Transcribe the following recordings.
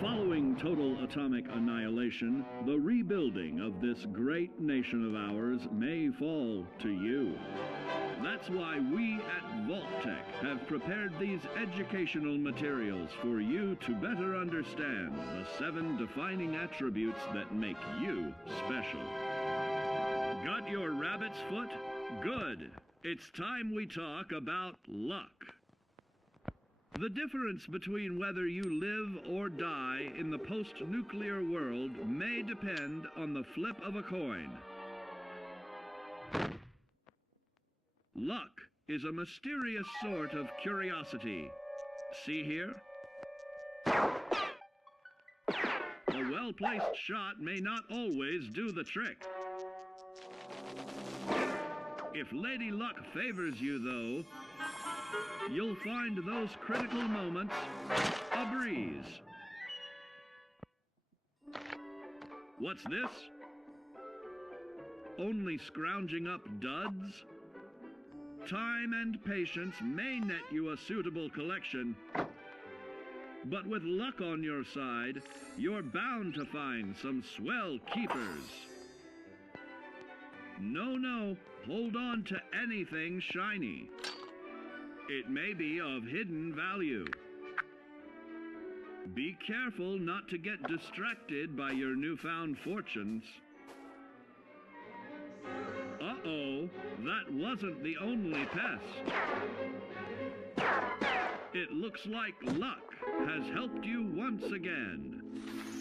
Following total atomic annihilation, the rebuilding of this great nation of ours may fall to you. That's why we at Vault-Tec have prepared these educational materials for you to better understand the 7 defining attributes that make you special. Got your rabbit's foot? Good. It's time we talk about luck. The difference between whether you live or die in the post-nuclear world may depend on the flip of a coin. Luck is a mysterious sort of curiosity. See here? A well-placed shot may not always do the trick. If Lady Luck favors you, though, you'll find those critical moments a breeze. What's this? Only scrounging up duds? Time and patience may net you a suitable collection, but with luck on your side, you're bound to find some swell keepers. No, hold on to anything shiny. It may be of hidden value. Be careful not to get distracted by your newfound fortunes. Uh-oh, that wasn't the only pest. It looks like luck has helped you once again.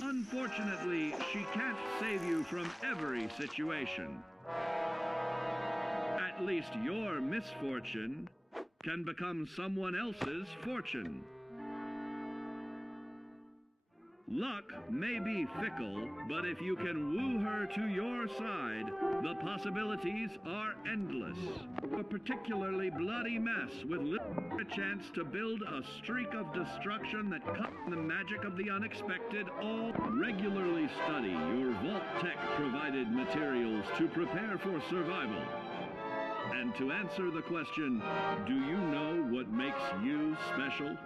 Unfortunately, she can't save you from every situation. At least your misfortune can become someone else's fortune. Luck may be fickle, but if you can woo her to your side, the possibilities are endless. A particularly bloody mess with a chance to build a streak of destruction that cuts the magic of the unexpected. All regularly study your Vault-Tec provided materials to prepare for survival. And to answer the question, do you know what makes you special?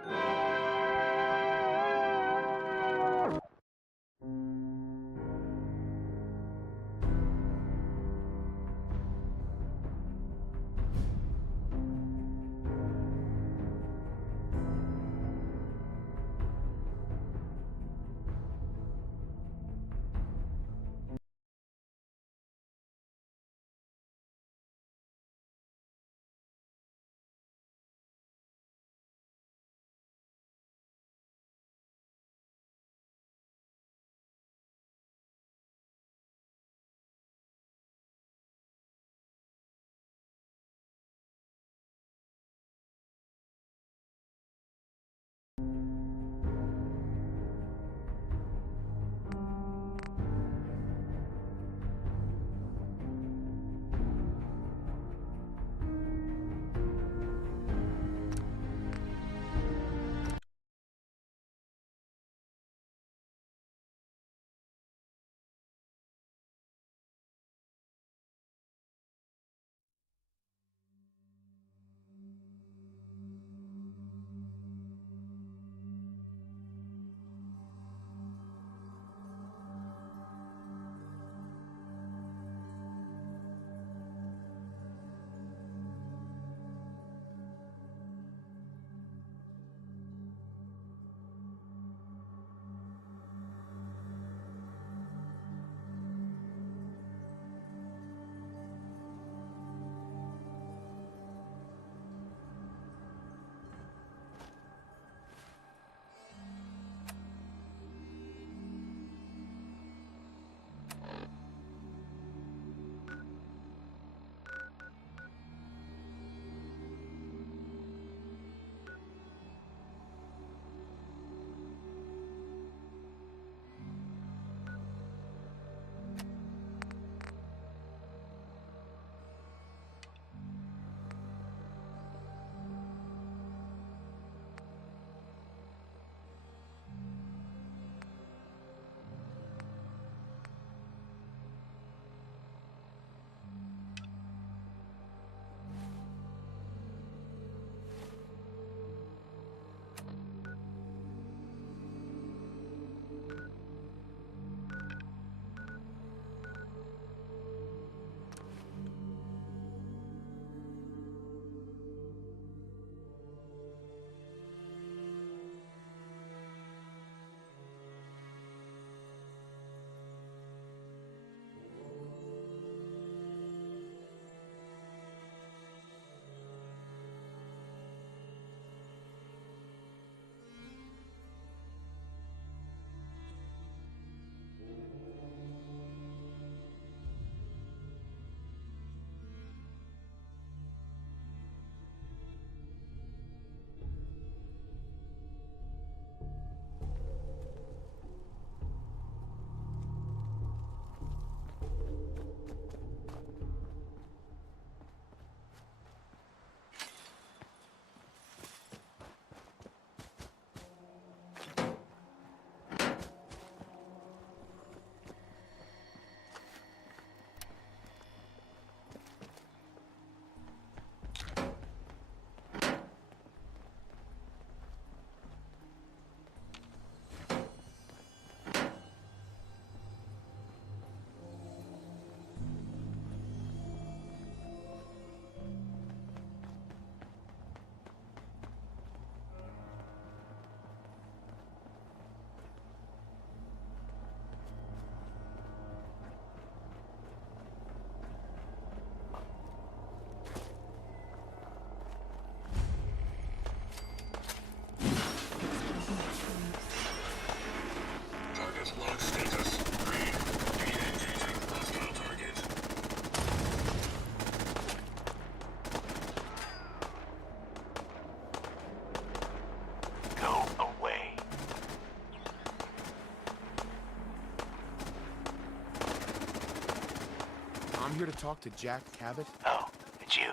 here to talk to Jack Cabot? Oh, it's you.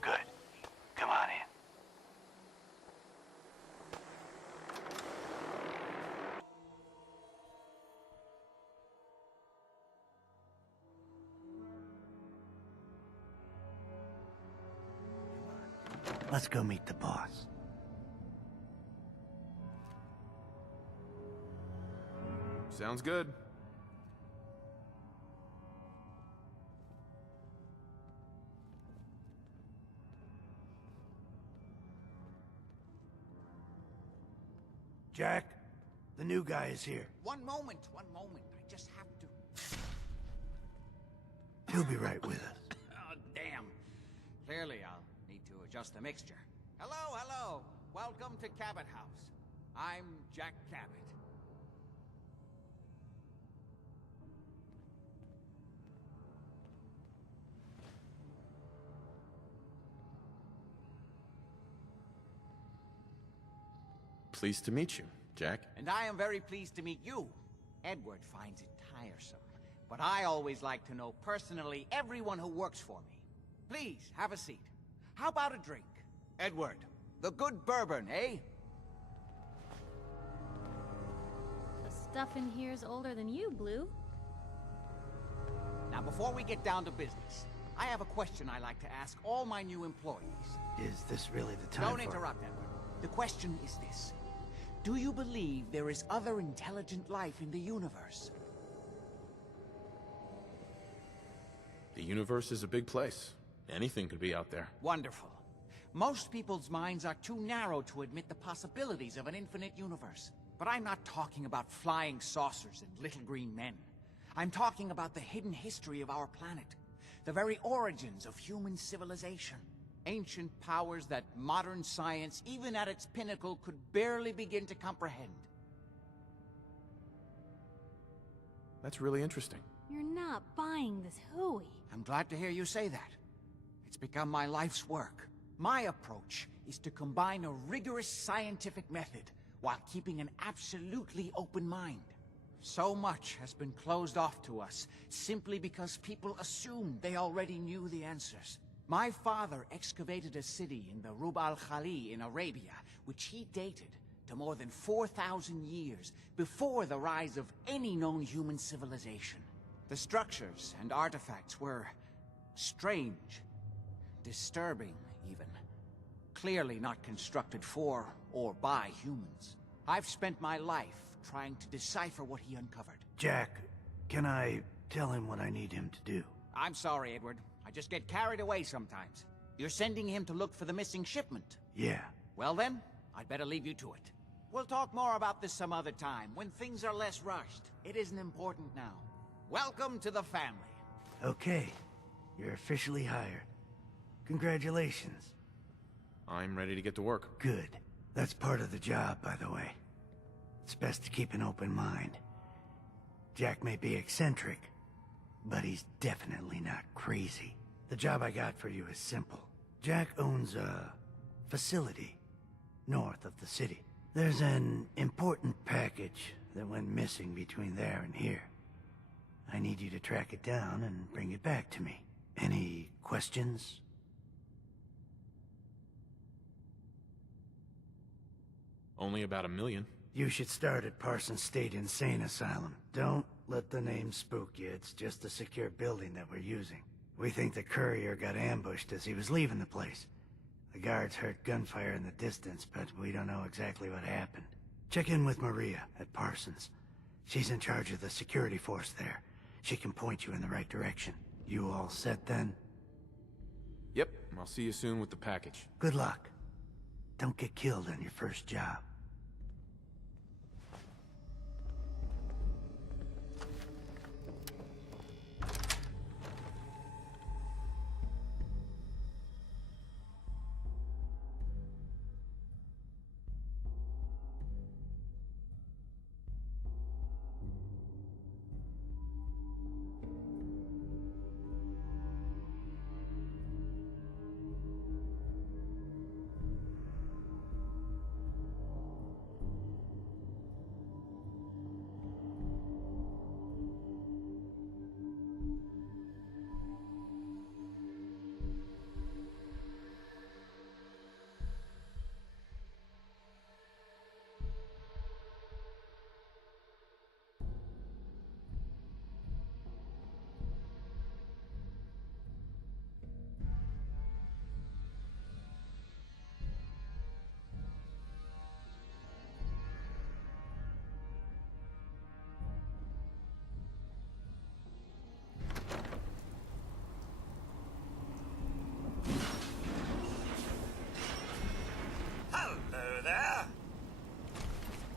Good. Come on in. Let's go meet the boss. Sounds good. Jack, the new guy is here. One moment. I just have to... He'll be right with us. Oh, damn. Clearly, I'll need to adjust the mixture. Hello. Welcome to Cabot House. I'm Jack Cabot. Pleased to meet you, Jack. And I am very pleased to meet you. Edward finds it tiresome, but I always like to know personally everyone who works for me. Please, have a seat. How about a drink? Edward, the good bourbon, eh? The stuff in here's older than you, Blue. Now, before we get down to business, I have a question I like to ask all my new employees. Is this really the time Don't for... interrupt, Edward. The question is this. Do you believe there is other intelligent life in the universe? The universe is a big place. Anything could be out there. Wonderful. Most people's minds are too narrow to admit the possibilities of an infinite universe. But I'm not talking about flying saucers and little green men. I'm talking about the hidden history of our planet. The very origins of human civilization. Ancient powers that modern science, even at its pinnacle, could barely begin to comprehend. That's really interesting. You're not buying this hooey. I'm glad to hear you say that. It's become my life's work. My approach is to combine a rigorous scientific method while keeping an absolutely open mind. So much has been closed off to us simply because people assumed they already knew the answers. My father excavated a city in the Rub al-Khali in Arabia, which he dated to more than 4,000 years before the rise of any known human civilization. The structures and artifacts were strange, disturbing even. Clearly not constructed for or by humans. I've spent my life trying to decipher what he uncovered. Jack, can I tell him what I need him to do? I'm sorry, Edward. I just get carried away sometimes. You're sending him to look for the missing shipment. Yeah. Well then, I'd better leave you to it. We'll talk more about this some other time, when things are less rushed. It isn't important now. Welcome to the family. Okay. You're officially hired. Congratulations. I'm ready to get to work. Good. That's part of the job, by the way. It's best to keep an open mind. Jack may be eccentric, but he's definitely not crazy. The job I got for you is simple. Jack owns a facility north of the city. There's an important package that went missing between there and here. I need you to track it down and bring it back to me. Any questions? Only about 1 million. You should start at Parsons State Insane Asylum. Don't let the name spook you. It's just a secure building that we're using. We think the courier got ambushed as he was leaving the place. The guards heard gunfire in the distance, but we don't know exactly what happened. Check in with Maria at Parsons. She's in charge of the security force there. She can point you in the right direction. You all set then? Yep, I'll see you soon with the package. Good luck. Don't get killed on your first job.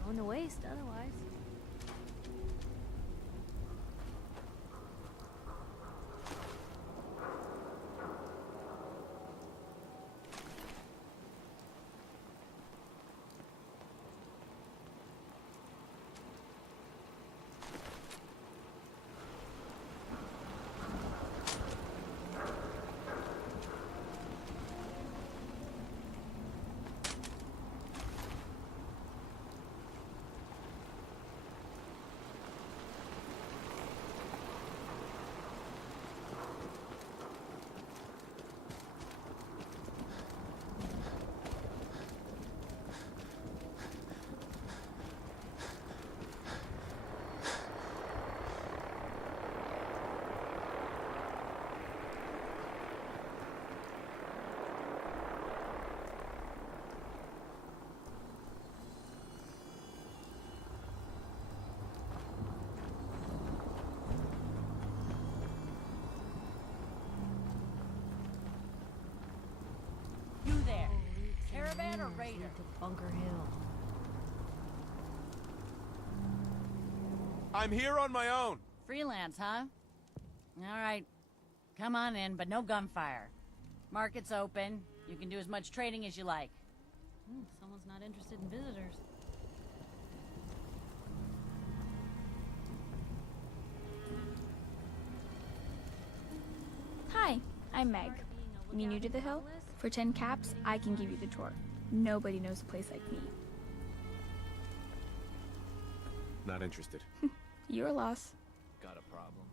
Going to waste otherwise. You there? Caravan or raider? To Bunker Hill. I'm here on my own. Freelance, huh? All right. Come on in, but no gunfire. Market's open. You can do as much trading as you like. Someone's not interested in visitors. Hi, I'm Meg. You new to the hill? For 10 caps, I can give you the tour. Nobody knows a place like me. Not interested. Your loss. Got a problem?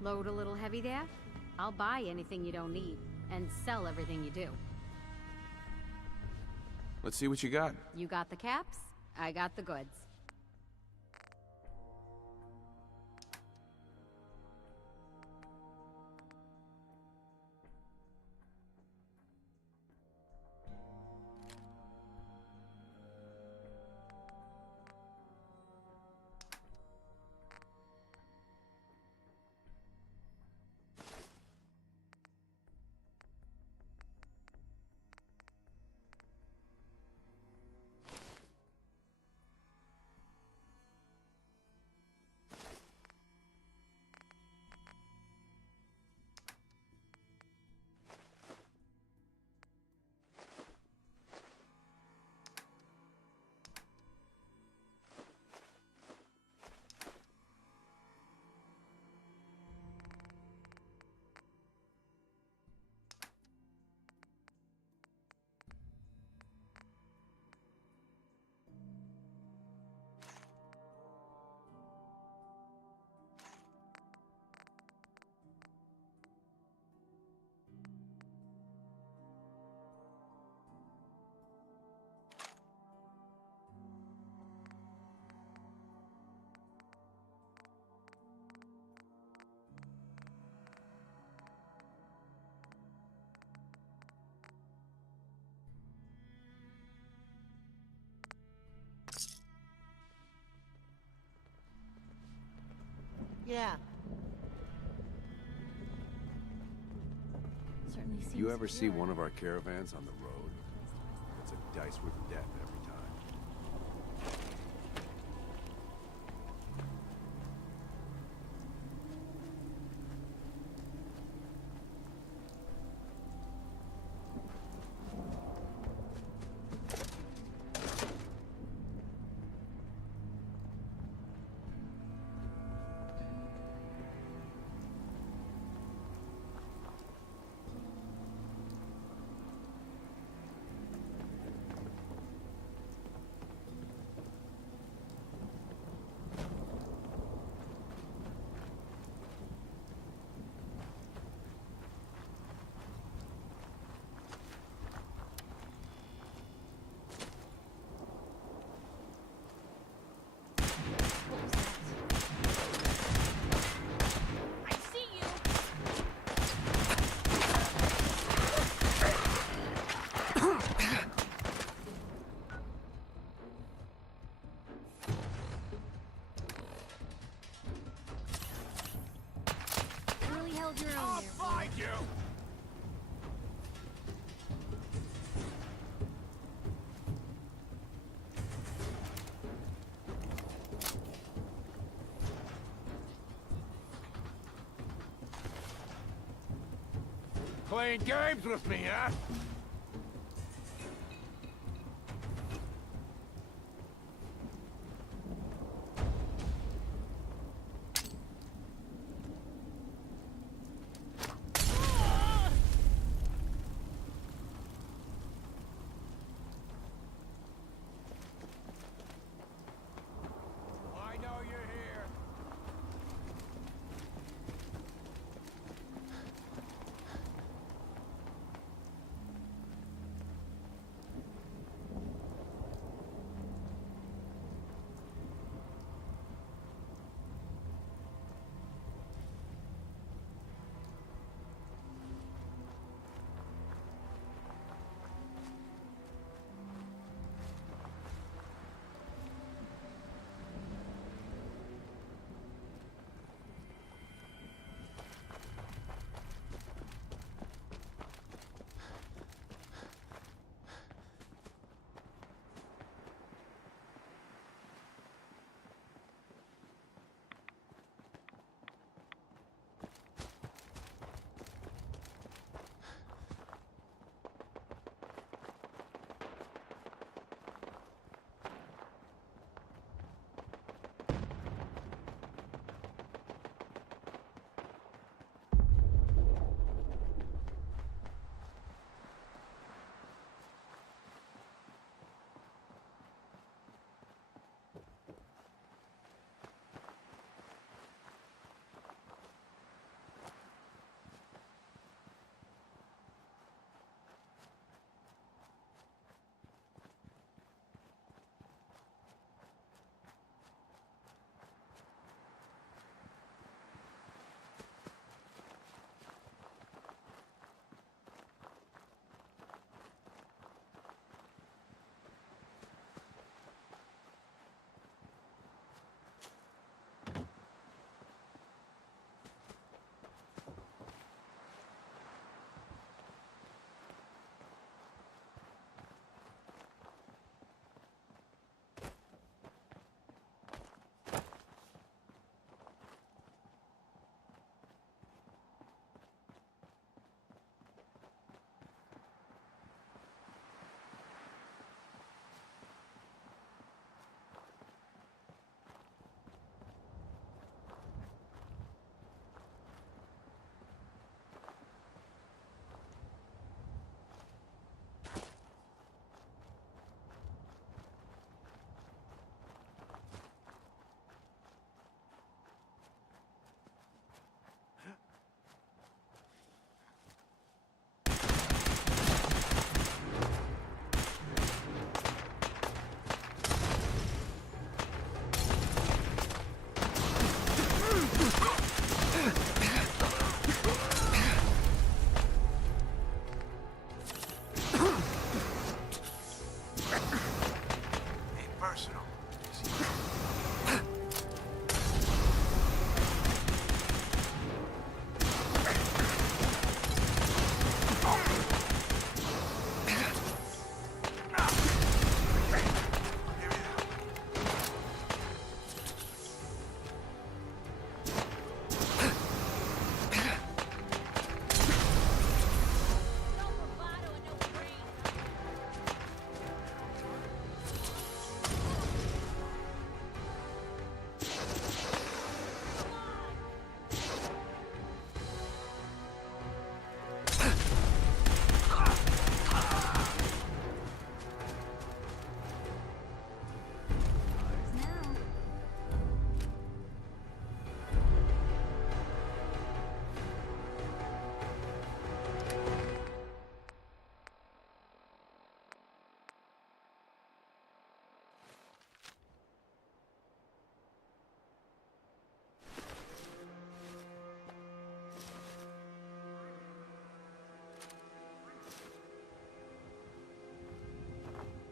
Load a little heavy there? I'll buy anything you don't need, and sell everything you do. Let's see what you got. You got the caps, I got the goods. Yeah. Certainly seems You ever see secure. one of our caravans on the road? It's a dice with death every time. Playing games with me, huh? I know you're here.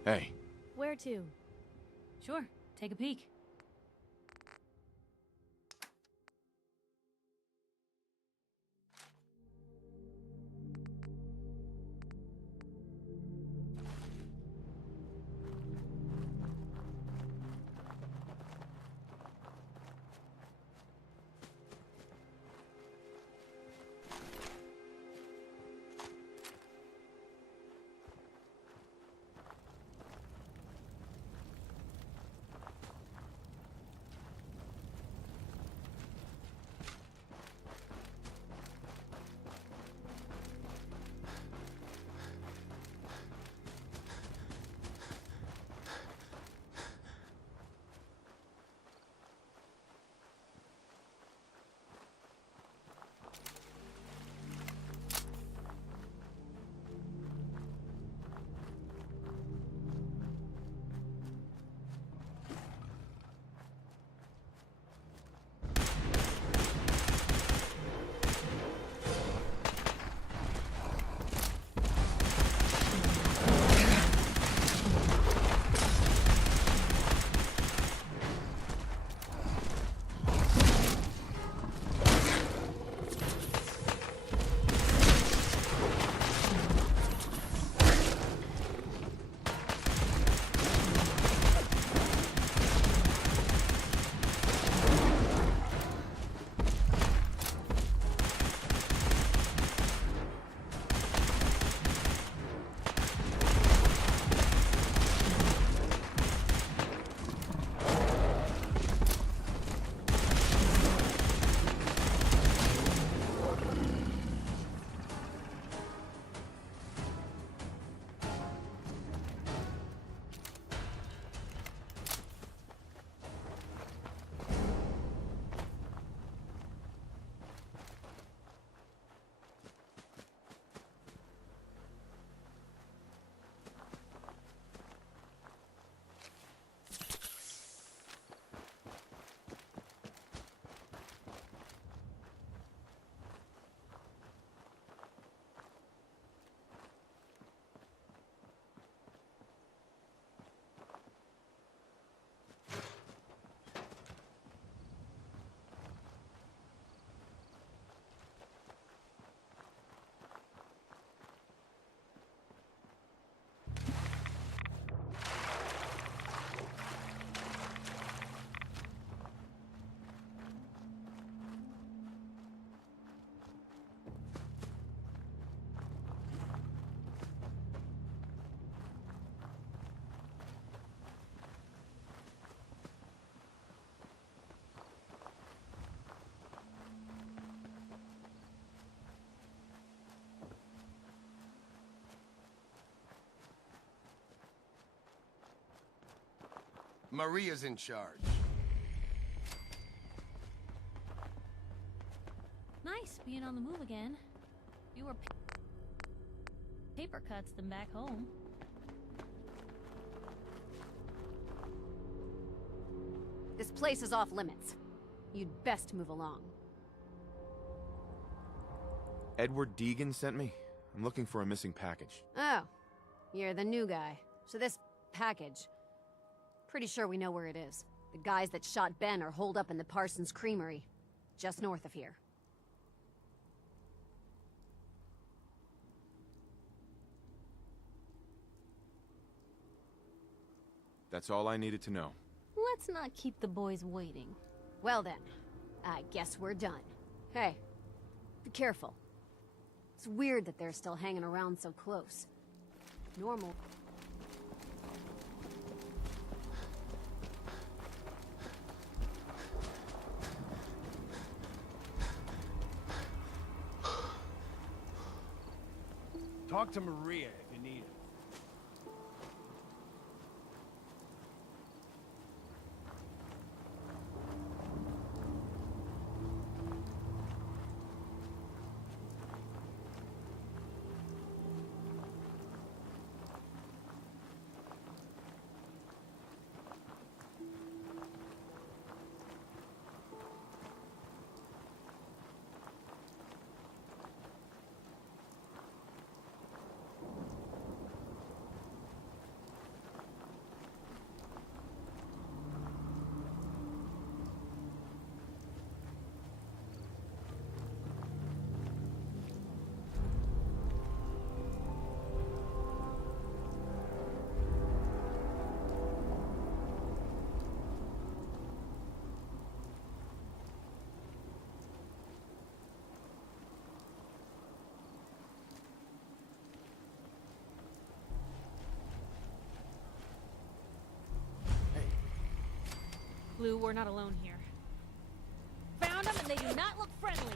Hey. Where to? Sure, take a peek. Maria's in charge. Nice being on the move again. Fewer paper cuts than back home. This place is off limits. You'd best move along. Edward Deegan sent me. I'm looking for a missing package. Oh, you're the new guy. So this package, pretty sure we know where it is. The guys that shot Ben are holed up in the Parsons Creamery, just north of here. That's all I needed to know. Let's not keep the boys waiting. Well then, I guess we're done. Hey, be careful. It's weird that they're still hanging around so close. Normal. Talk to Maria if you need it. Blue, we're not alone here. Found them and they do not look friendly.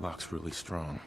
Lock's really strong.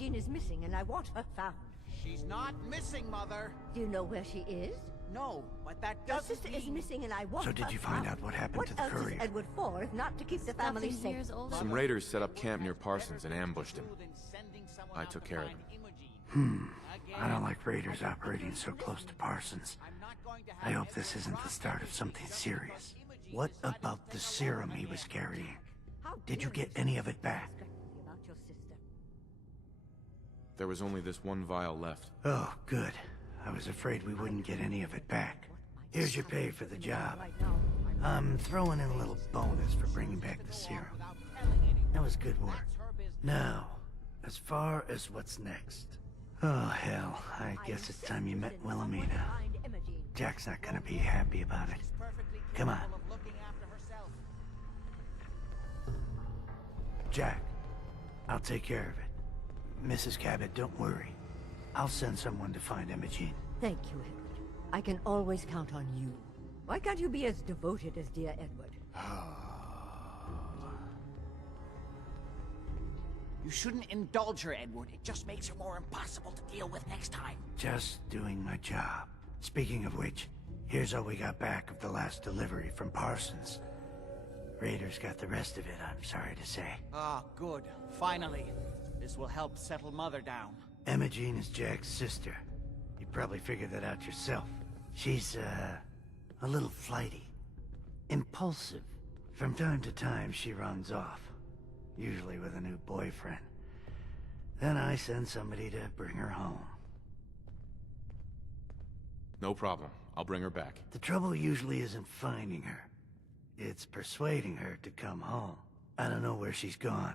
Imogene is missing, and I want her found. She's not missing, Mother. Do you know where she is? No, but that Your doesn't sister mean... is missing, and I want So her did you find found. out what happened to the What else courier? is Edward for if not to keep the family safe? Some raiders set up camp near Parsons and ambushed him. I took care of them. I don't like raiders operating so close to Parsons. I hope this isn't the start of something serious. What about the serum he was carrying? Did you get any of it back? About your sister. There was only this one vial left. Oh, good. I was afraid we wouldn't get any of it back. Here's your pay for the job. I'm throwing in a little bonus for bringing back the serum. That was good work. Now, as far as what's next. Oh, hell. I guess it's time you met Wilhelmina. Jack's not gonna be happy about it. Come on. Jack, I'll take care of it. Mrs. Cabot, don't worry. I'll send someone to find Imogene. Thank you, Edward. I can always count on you. Why can't you be as devoted as dear Edward? You shouldn't indulge her, Edward. It just makes her more impossible to deal with next time. Just doing my job. Speaking of which, here's all we got back of the last delivery from Parsons. Raiders got the rest of it, I'm sorry to say. Ah, good. Finally. This will help settle Mother down. Imogene is Jack's sister. You probably figured that out yourself. She's, a little flighty. Impulsive. From time to time, she runs off. Usually with a new boyfriend. Then I send somebody to bring her home. No problem. I'll bring her back. The trouble usually isn't finding her. It's persuading her to come home. I don't know where she's gone,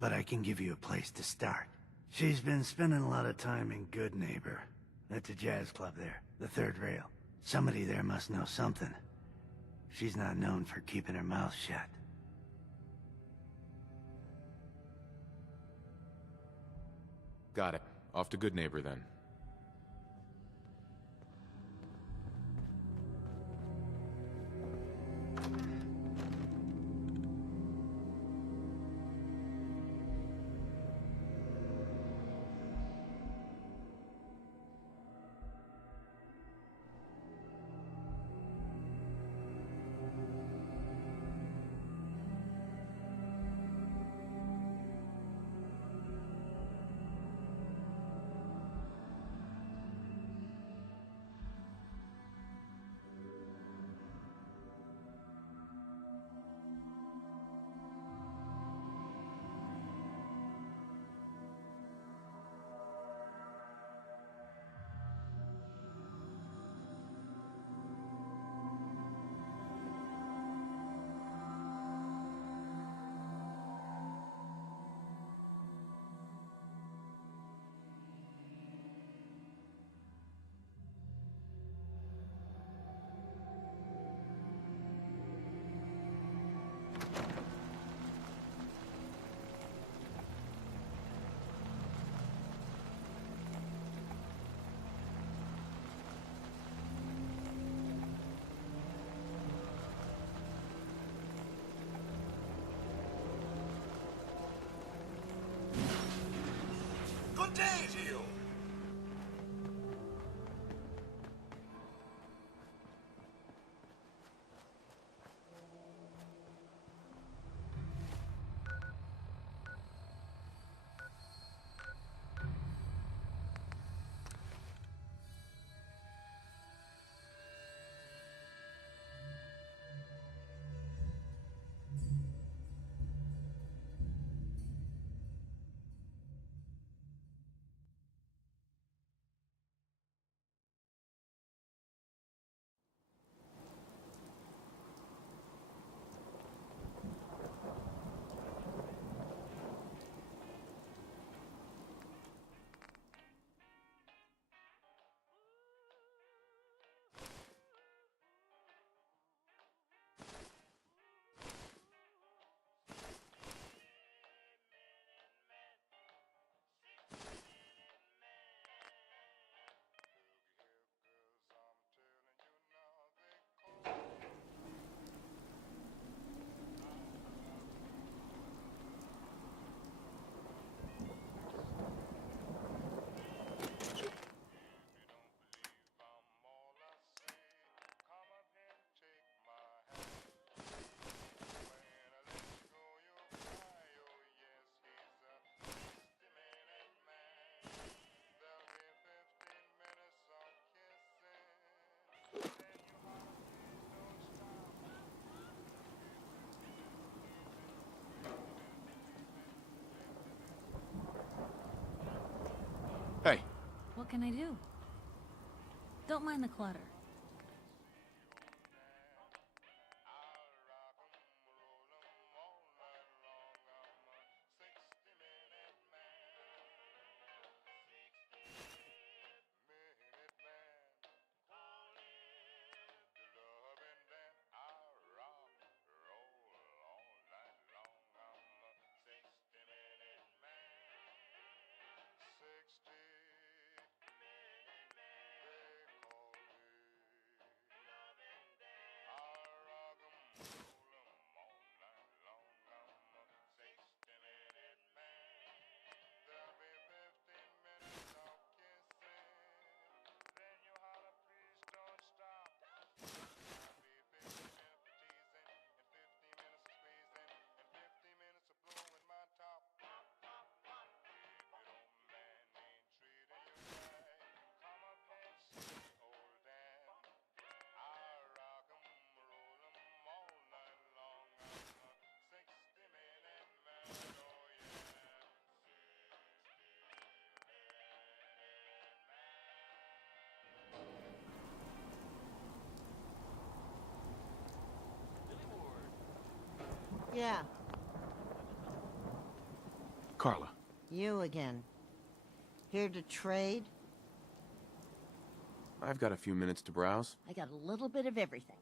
but I can give you a place to start. She's been spending a lot of time in Good Neighbor. That's a jazz club there, the third rail. Somebody there must know something. She's not known for keeping her mouth shut. Got it. Off to Good Neighbor then. Good day to you. can I do? Don't mind the clutter. Yeah, Carla. you again. Here to trade? I've got a few minutes to browse. I got a little bit of everything.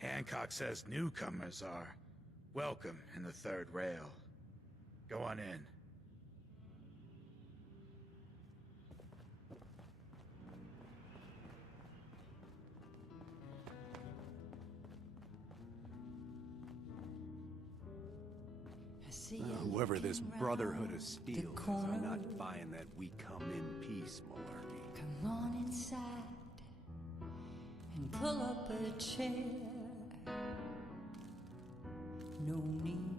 Hancock says newcomers are welcome in the third rail. Go on in. Whoever this Brotherhood of Steel is, I'm not buying that we come in peace malarkey. Come on inside and pull up a chair. No need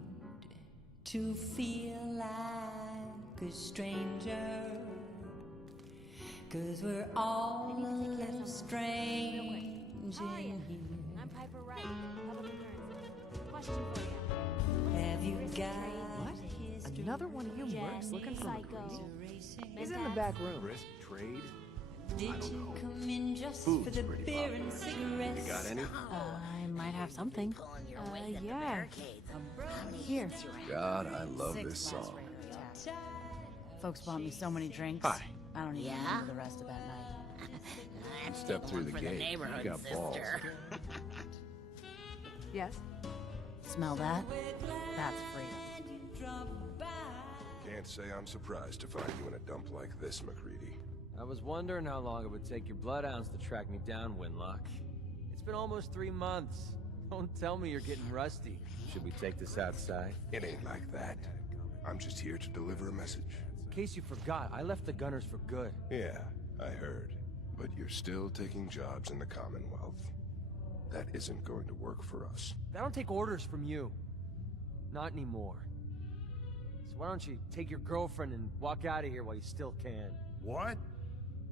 to feel like a stranger, 'cause we're all a little strange in here. I'm Piper Wright, Public Currency. Question for you. Have you got Another one of you mercs looking for Psycho. He's in the back room. Brisk trade? Did you come in just Food's for the pretty beer popular. and cigarettes? You got any? I might have something. Yeah. Here. God, I love this song. Folks bought me so many drinks. Hi. I don't even remember the rest of that night. You stepped through the gate. You got balls. Yes? Smell that? That's freedom. Can't say I'm surprised to find you in a dump like this, MacReady. I was wondering how long it would take your bloodhounds to track me down, Winlock. It's been almost 3 months. Don't tell me you're getting rusty. Should we take this outside? It ain't like that. I'm just here to deliver a message. In case you forgot, I left the Gunners for good. Yeah, I heard. But you're still taking jobs in the Commonwealth. That isn't going to work for us. I don't take orders from you. Not anymore. So why don't you take your girlfriend and walk out of here while you still can? What?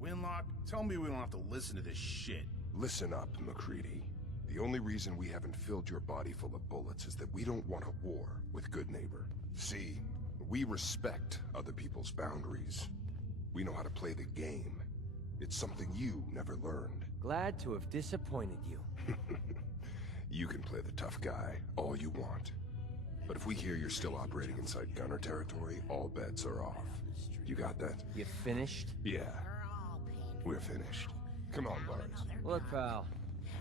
Winlock, tell me we don't have to listen to this shit. Listen up, MacReady. The only reason we haven't filled your body full of bullets is that we don't want a war with Good Neighbor. See, we respect other people's boundaries. We know how to play the game. It's something you never learned. Glad to have disappointed you. You can play the tough guy all you want. But if we hear you're still operating inside Gunner territory, all bets are off. You got that? You finished? Yeah. We're finished. Come on, Barnes. Look, pal.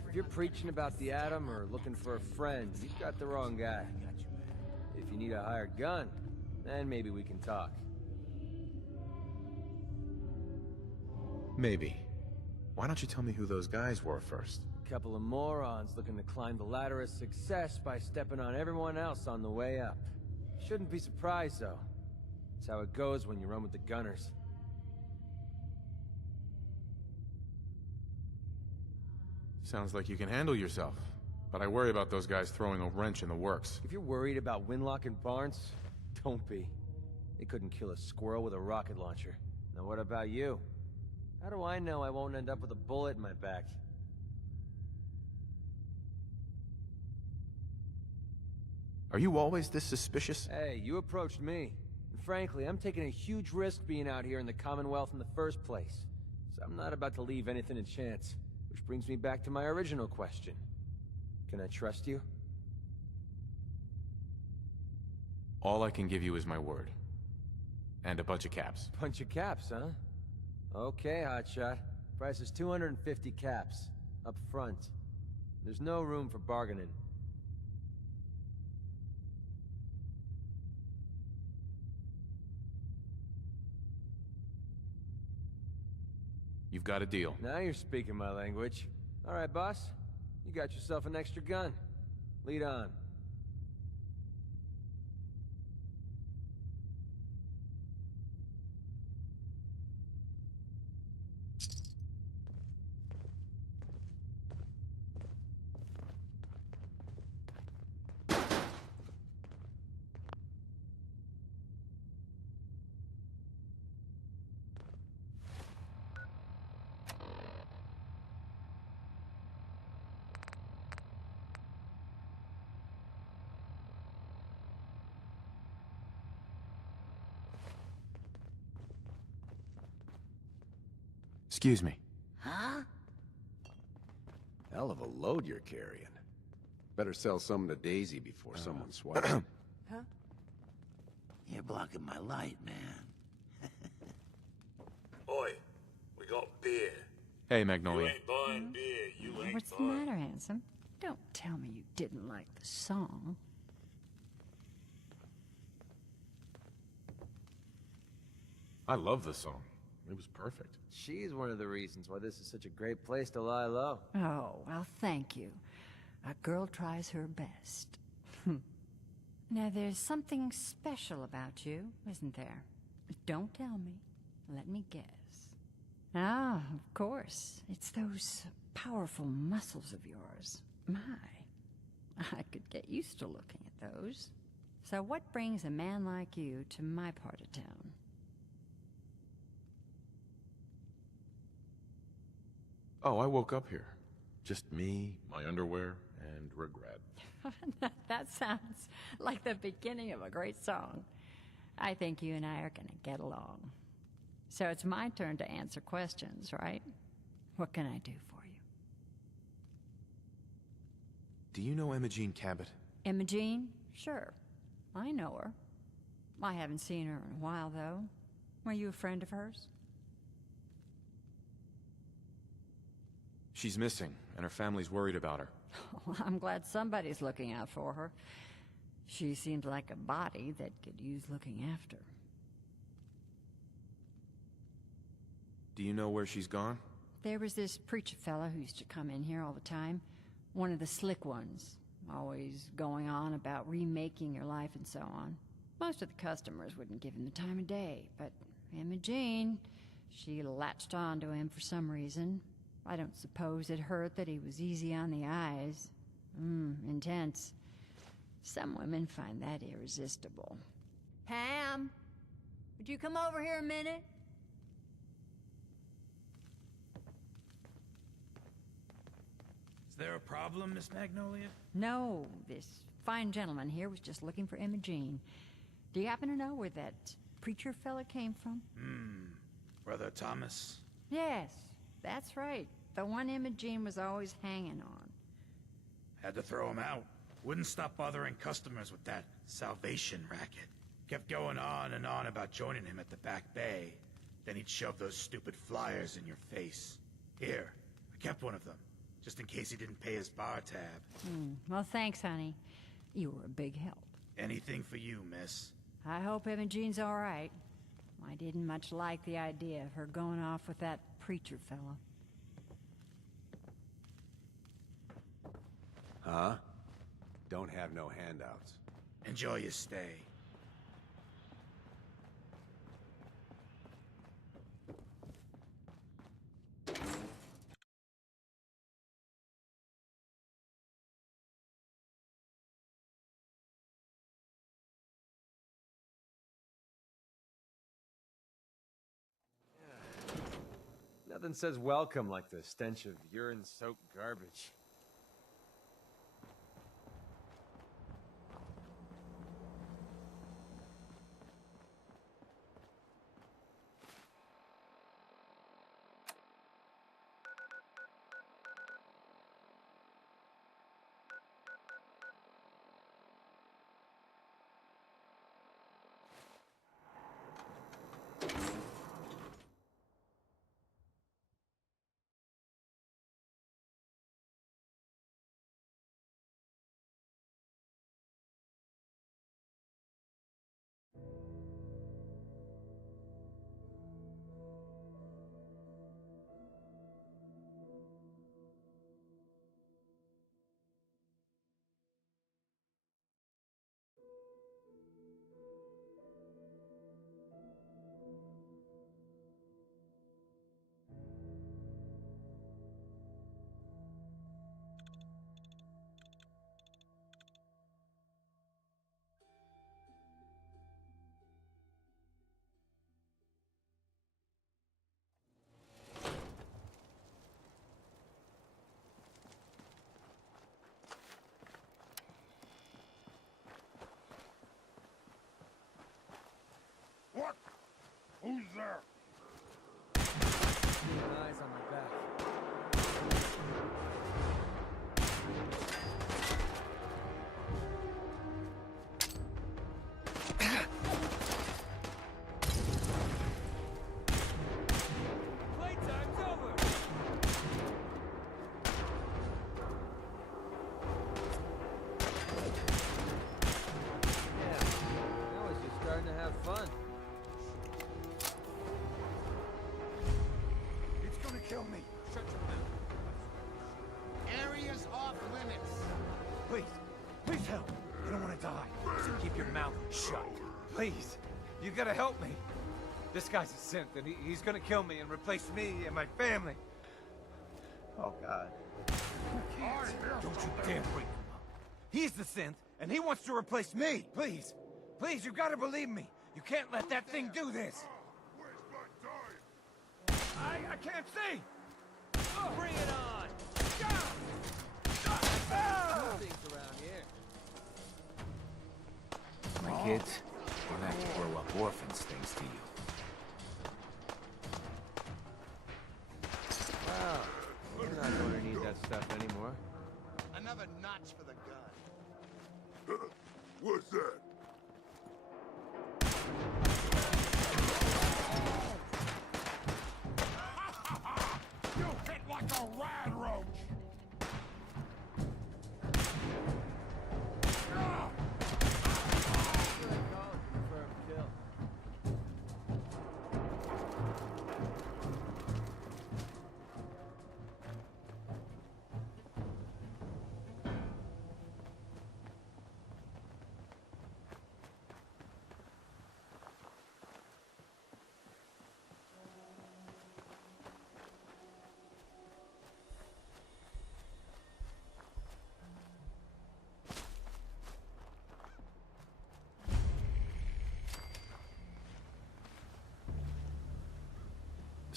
If you're preaching about the atom or looking for a friend, you've got the wrong guy. If you need a hired gun, then maybe we can talk. Maybe. Why don't you tell me who those guys were first? A couple of morons looking to climb the ladder of success by stepping on everyone else on the way up. Shouldn't be surprised, though. It's how it goes when you run with the Gunners. Sounds like you can handle yourself. But I worry about those guys throwing a wrench in the works. If you're worried about Winlock and Barnes, don't be. They couldn't kill a squirrel with a rocket launcher. Now what about you? How do I know I won't end up with a bullet in my back? Are you always this suspicious? Hey, you approached me. And frankly, I'm taking a huge risk being out here in the Commonwealth in the first place. So I'm not about to leave anything to chance. Which brings me back to my original question. Can I trust you? All I can give you is my word. And a bunch of caps. Bunch of caps, huh? Okay, hotshot. Price is 250 caps. Up front. There's no room for bargaining. You've got a deal. Now you're speaking my language. All right, boss. You got yourself an extra gun. Lead on. Excuse me. Huh? Hell of a load you're carrying. Better sell some to Daisy before someone swipes. Huh? You're blocking my light, man. Oi, we got beer. Hey, Magnolia. You ain't buying beer, you ain't What's the buying. matter, handsome? Don't tell me you didn't like the song. I love the song. It was perfect. She's one of the reasons why this is such a great place to lie low. Oh, well, thank you. A girl tries her best. Now, there's something special about you, isn't there? Don't tell me. Let me guess. Ah, of course. It's those powerful muscles of yours. My, I could get used to looking at those. So what brings a man like you to my part of town? Oh, I woke up here. Just me, my underwear, and regret. That sounds like the beginning of a great song. I think you and I are gonna get along. So it's my turn to answer questions, right? What can I do for you? Do you know Imogene Cabot? Imogene? Sure. I know her. I haven't seen her in a while, though. Were you a friend of hers? She's missing, and her family's worried about her. Well, I'm glad somebody's looking out for her. She seems like a body that could use looking after. Do you know where she's gone? There was this preacher fella who used to come in here all the time. One of the slick ones. Always going on about remaking your life and so on. Most of the customers wouldn't give him the time of day, but Imogene, She latched onto him for some reason. I don't suppose it hurt that he was easy on the eyes. Intense. Some women find that irresistible. Pam, would you come over here a minute? Is there a problem, Miss Magnolia? No, this fine gentleman here was just looking for Imogene. Do you happen to know where that preacher fella came from? Brother Thomas? Yes, that's right. The one Imogene was always hanging on. Had to throw him out. Wouldn't stop bothering customers with that salvation racket. Kept going on and on about joining him at the back bay. Then he'd shove those stupid flyers in your face. Here, I kept one of them, just in case he didn't pay his bar tab. Well, thanks, honey. You were a big help. Anything for you, miss. I hope Imogene's all right. I didn't much like the idea of her going off with that preacher fella. Huh? Don't have no handouts. Enjoy your stay. Nothing says welcome like the stench of urine-soaked garbage. What? Who's there? Keeping eyes on my back. Playtime's over! Yeah, now it's just starting to have fun. It's gonna kill me. Shut your mouth. Area's off limits. Please, please help. I don't want to die. So keep your mouth shut. Please, you gotta help me. This guy's a synth, and he's gonna kill me and replace me and my family. Oh, God. Don't you dare bring him up. He's the synth, and he wants to replace me. Please, please, you gotta believe me. You can't let that thing do this. I can't see. Bring it on! Things around here. My kids, don't have to grow up orphans thanks to you. Wow, we're not going to need that stuff anymore. Another notch for the gun. What's that? You hit like a rad roach! Confirmed kill.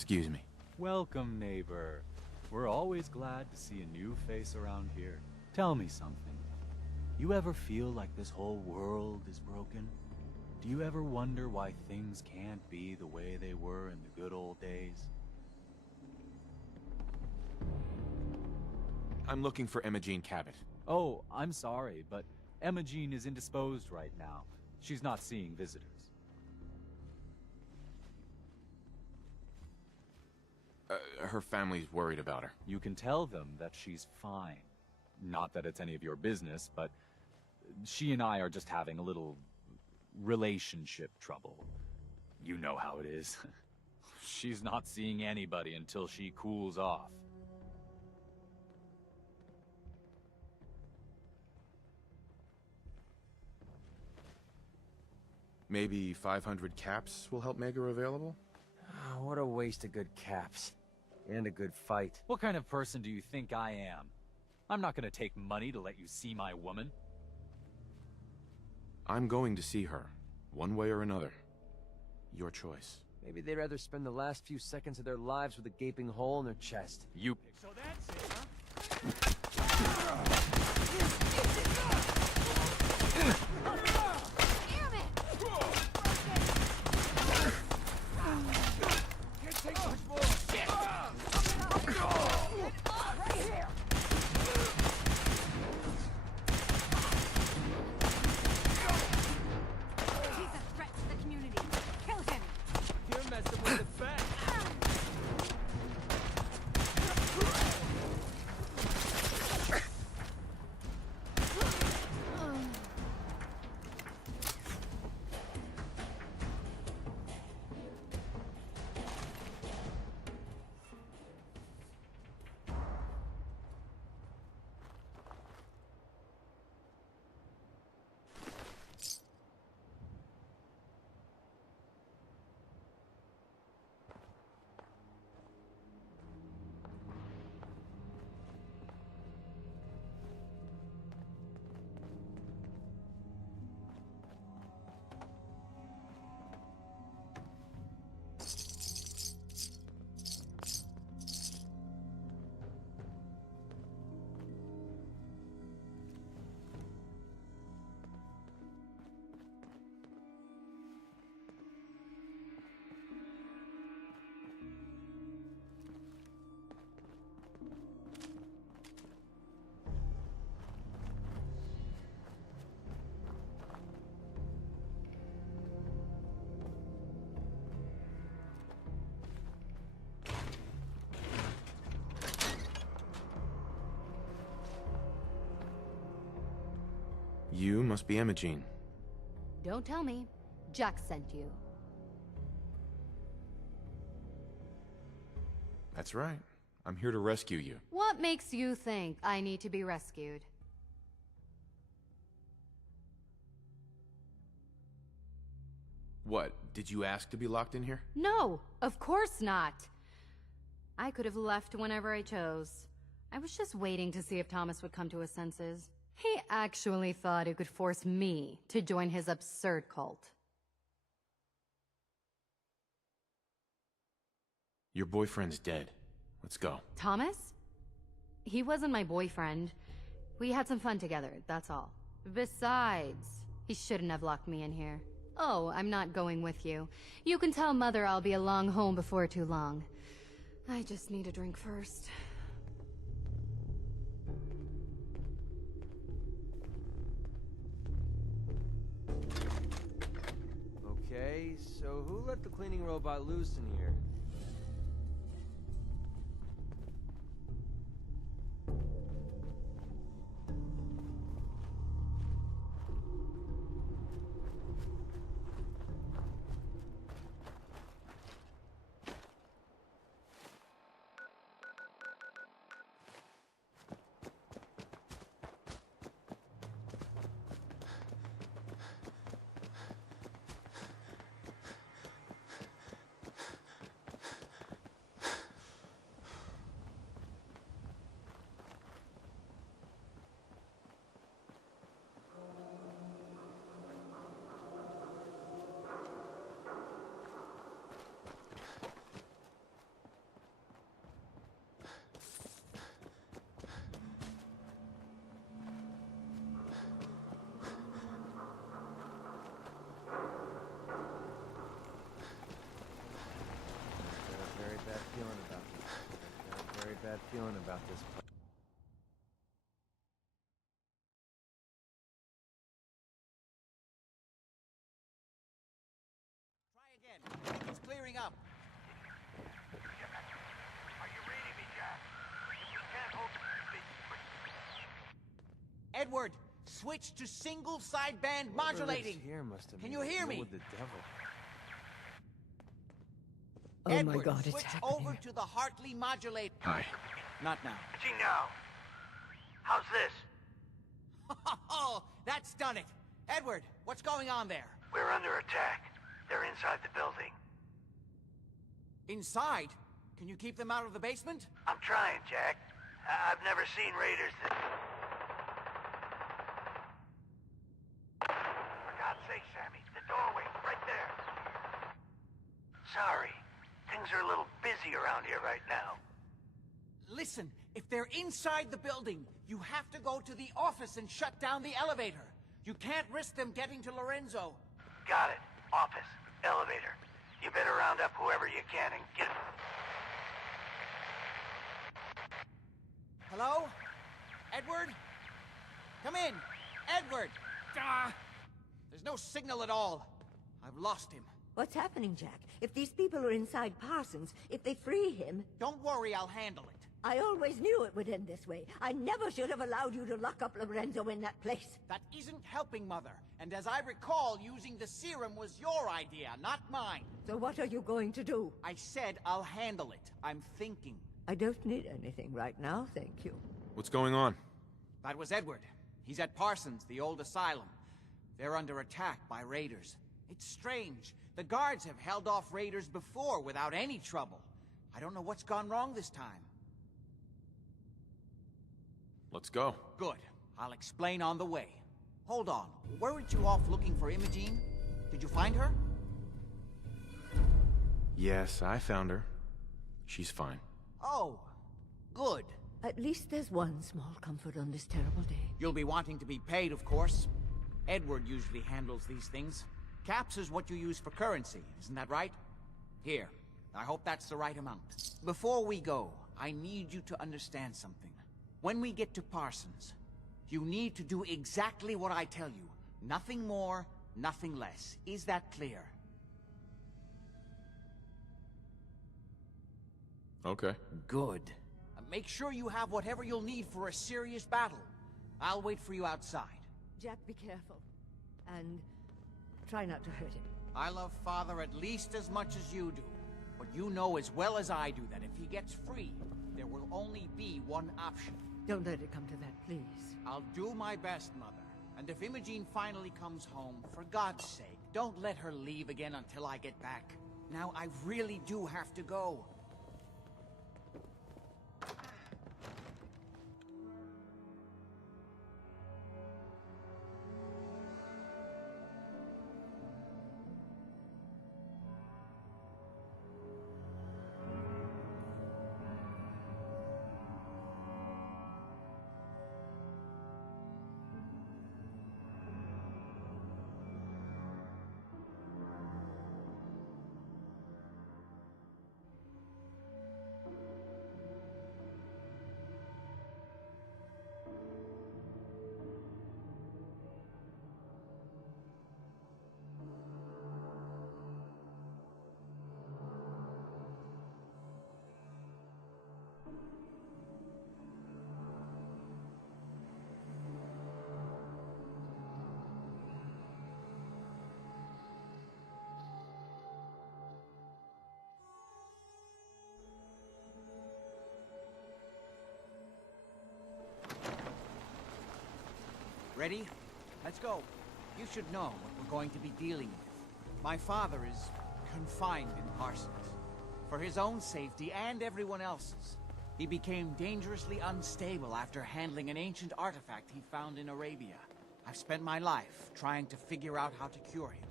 Excuse me. Welcome, neighbor. We're always glad to see a new face around here. Tell me something. You ever feel like this whole world is broken? Do you ever wonder why things can't be the way they were in the good old days? I'm looking for Emma Jean Cabot. Oh, I'm sorry, but Emma Jean is indisposed right now. She's not seeing visitors. Her family's worried about her. You can tell them that she's fine. Not that it's any of your business, but she and I are just having a little relationship trouble. You know how it is. She's not seeing anybody until she cools off. Maybe 500 caps will help make her available? Oh, what a waste of good caps. And a good fight. What kind of person do you think I am? I'm not gonna take money to let you see my woman. I'm going to see her, one way or another. Your choice. Maybe they'd rather spend the last few seconds of their lives with a gaping hole in their chest. You... So that's it, huh? Damn it! Can't take much more. Shit! Right here! He's a threat to the community. Kill him! You're messing with the facts. You must be Emma Jean. Don't tell me. Jack sent you. That's right. I'm here to rescue you. What makes you think I need to be rescued? What, did you ask to be locked in here? No, of course not. I could have left whenever I chose. I was just waiting to see if Thomas would come to his senses. He actually thought he could force me to join his absurd cult. Your boyfriend's dead. Let's go. Thomas? He wasn't my boyfriend. We had some fun together, that's all. Besides, he shouldn't have locked me in here. Oh, I'm not going with you. You can tell Mother I'll be along home before too long. I just need a drink first. Okay, so who let the cleaning robot loose in here? feeling about this place. It's clearing up. Are you reading me, Jack? If we can't hold Edward, switch to single sideband modulating. Here must have Can made you a hear deal me? with the devil. Oh Edward, my God, it's switch happening. over to the Hartley modulator. Hi. Not now. See now. How's this? Oh, that's done it. Edward, what's going on there? We're under attack. They're inside the building. Inside? Can you keep them out of the basement? I'm trying, Jack. I've never seen raiders that... For God's sake, Sammy, the doorway, right there. Sorry. Things are a little busy around here right now. Listen, if they're inside the building, you have to go to the office and shut down the elevator. You can't risk them getting to Lorenzo. Got it. Office. Elevator. You better round up whoever you can and get... Hello? Edward? Come in. Edward! There's no signal at all. I've lost him. What's happening, Jack? If these people are inside Parsons, if they free him... Don't worry, I'll handle it. I always knew it would end this way. I never should have allowed you to lock up Lorenzo in that place. That isn't helping, Mother. And as I recall, using the serum was your idea, not mine. So what are you going to do? I said I'll handle it. I'm thinking. I don't need anything right now, thank you. What's going on? That was Edward. He's at Parsons, the old asylum. They're under attack by raiders. It's strange. The guards have held off raiders before without any trouble. I don't know what's gone wrong this time. Let's go. Good. I'll explain on the way. Hold on. Weren't you off looking for Imogene? Did you find her? Yes, I found her. She's fine. Oh, good. At least there's one small comfort on this terrible day. You'll be wanting to be paid, of course. Edward usually handles these things. Caps is what you use for currency, isn't that right? Here. I hope that's the right amount. Before we go, I need you to understand something. When we get to Parsons, you need to do exactly what I tell you. Nothing more, nothing less. Is that clear? Okay. Good. Make sure you have whatever you'll need for a serious battle. I'll wait for you outside. Jack, be careful. And try not to hurt him. I love Father at least as much as you do. But you know as well as I do that if he gets free, there will only be one option. Don't let it come to that, please. I'll do my best, Mother. And if Imogene finally comes home, for God's sake, don't let her leave again until I get back. Now, I really do have to go. Ready? Let's go. You should know what we're going to be dealing with. My father is confined in Parsons. For his own safety and everyone else's. He became dangerously unstable after handling an ancient artifact he found in Arabia. I've spent my life trying to figure out how to cure him.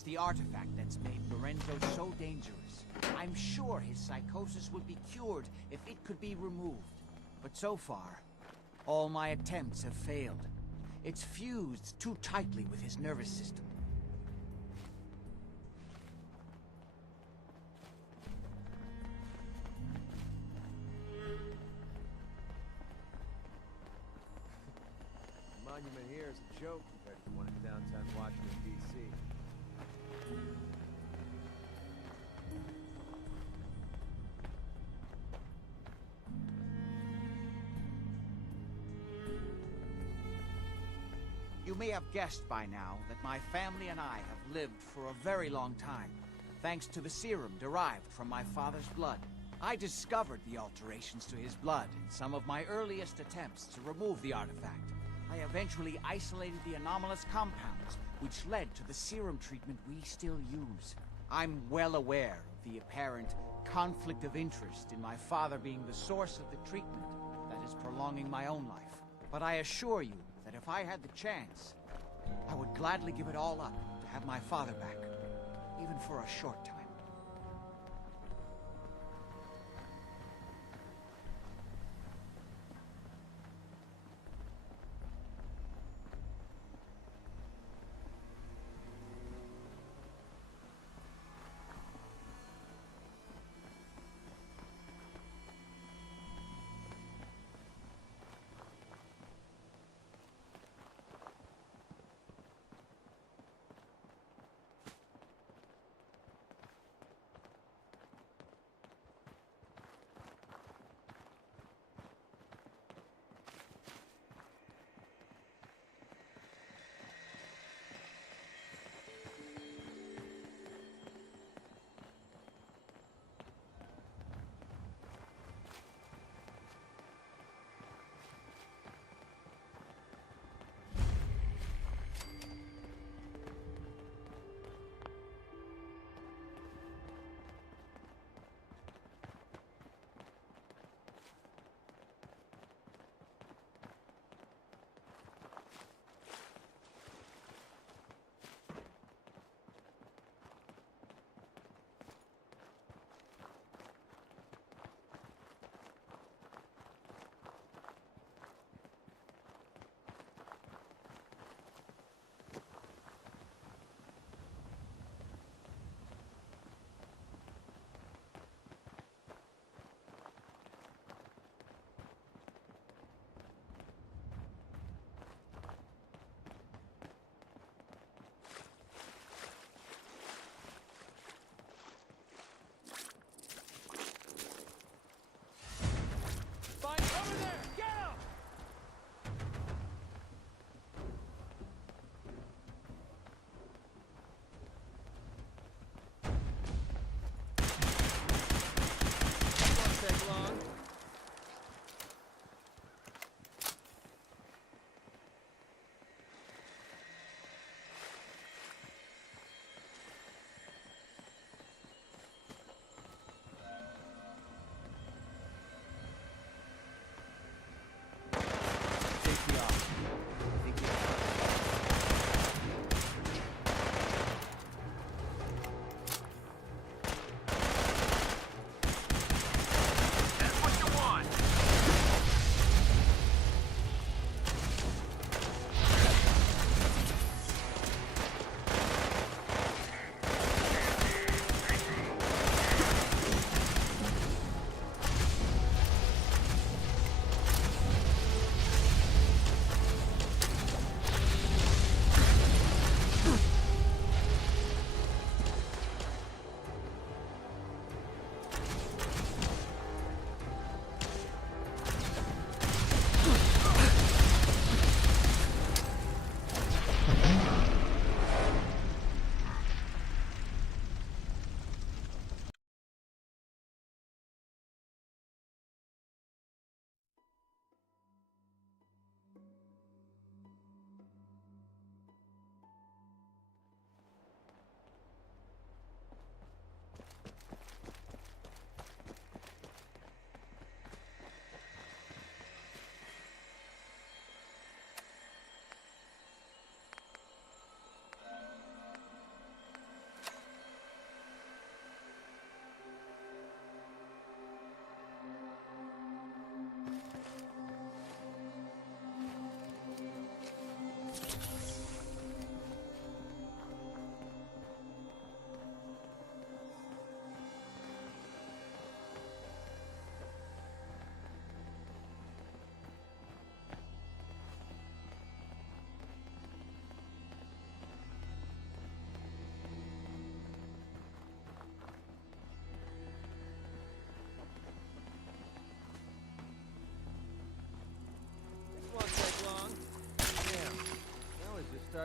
It's the artifact that's made Lorenzo so dangerous. I'm sure his psychosis would be cured if it could be removed. But so far, all my attempts have failed. It's fused too tightly with his nervous system. The monument here is a joke compared to the one in downtown Washington, D.C. You may have guessed by now that my family and I have lived for a very long time, thanks to the serum derived from my father's blood. I discovered the alterations to his blood in some of my earliest attempts to remove the artifact. I eventually isolated the anomalous compounds, which led to the serum treatment we still use. I'm well aware of the apparent conflict of interest in my father being the source of the treatment that is prolonging my own life. But I assure you that if I had the chance, I would gladly give it all up to have my father back, even for a short time.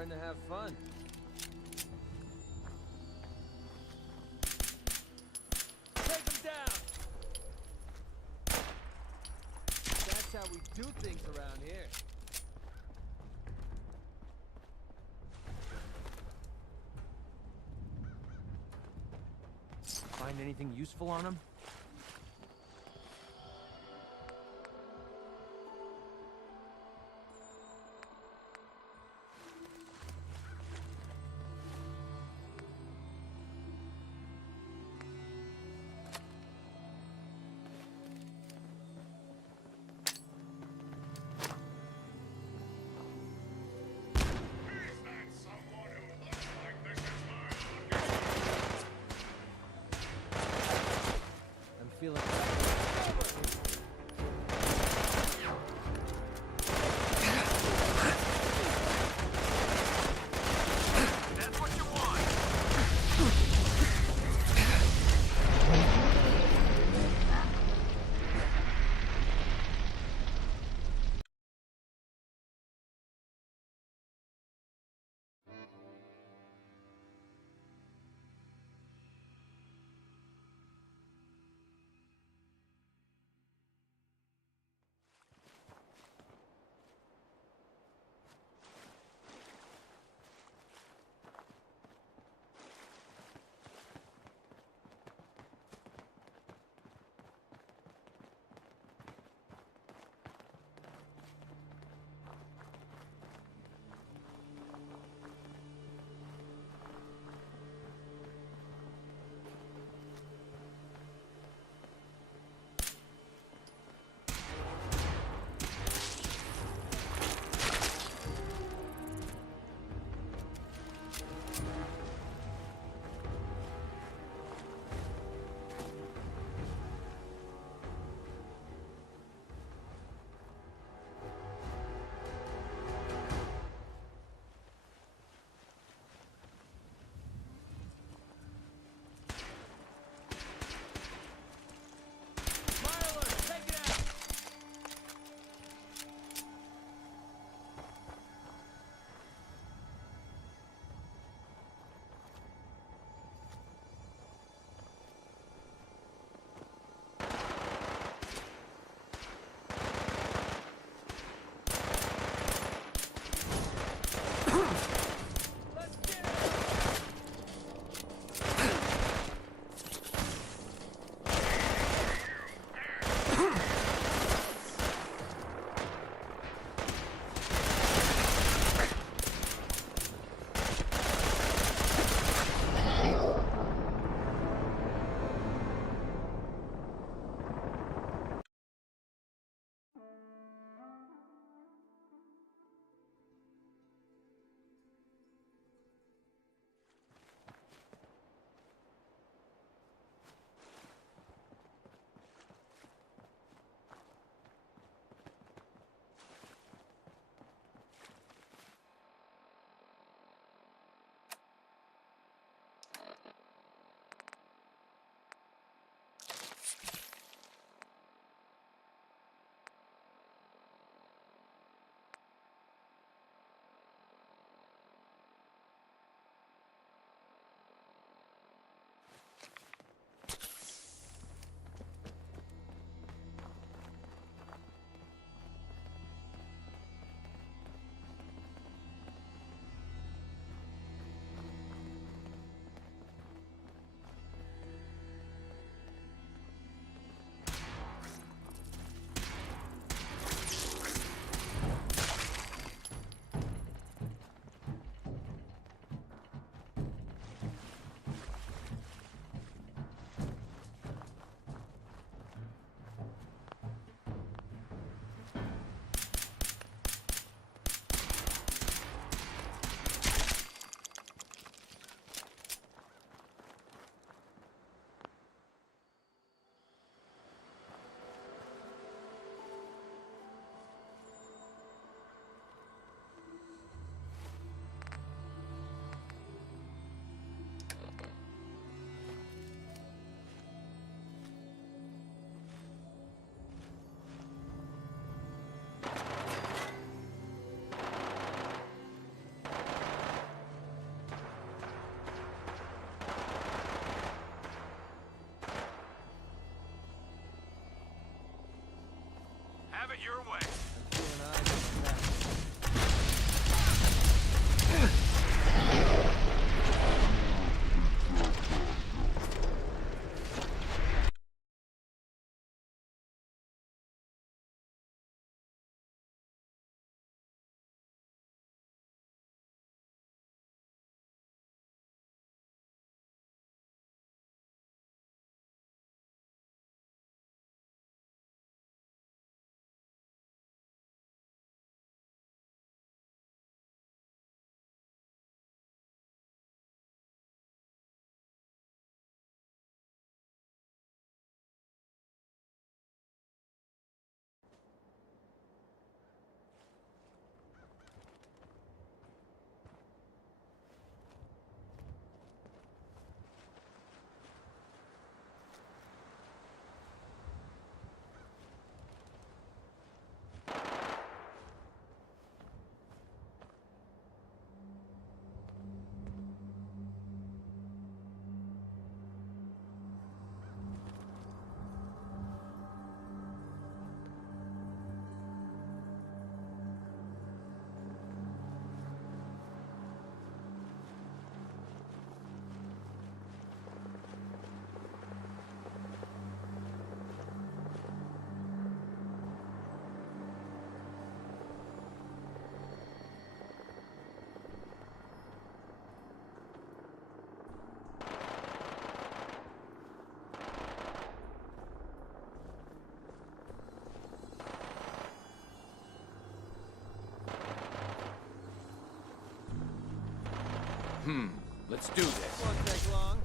starting to have fun. Take him down! That's how we do things around here. Find anything useful on him? Feeling That's what you want. your way. Let's do this. Won't take long.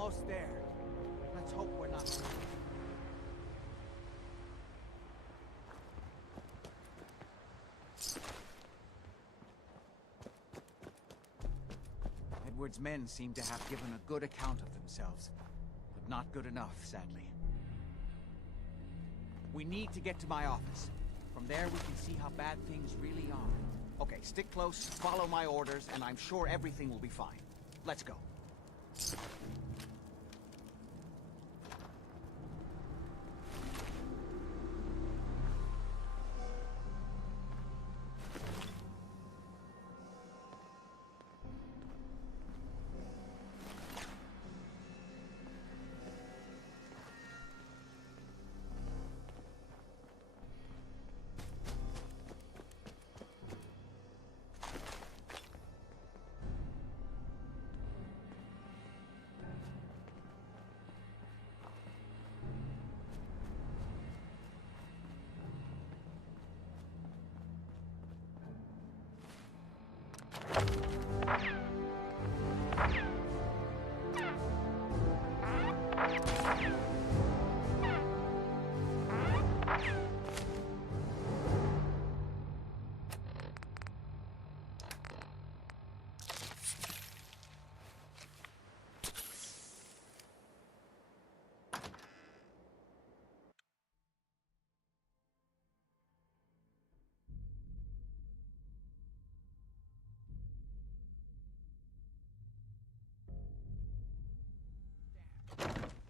almost there. Let's hope we're not. Edward's men seem to have given a good account of themselves, but not good enough, sadly. We need to get to my office. From there, we can see how bad things really are. Okay, stick close, follow my orders, and I'm sure everything will be fine. Let's go.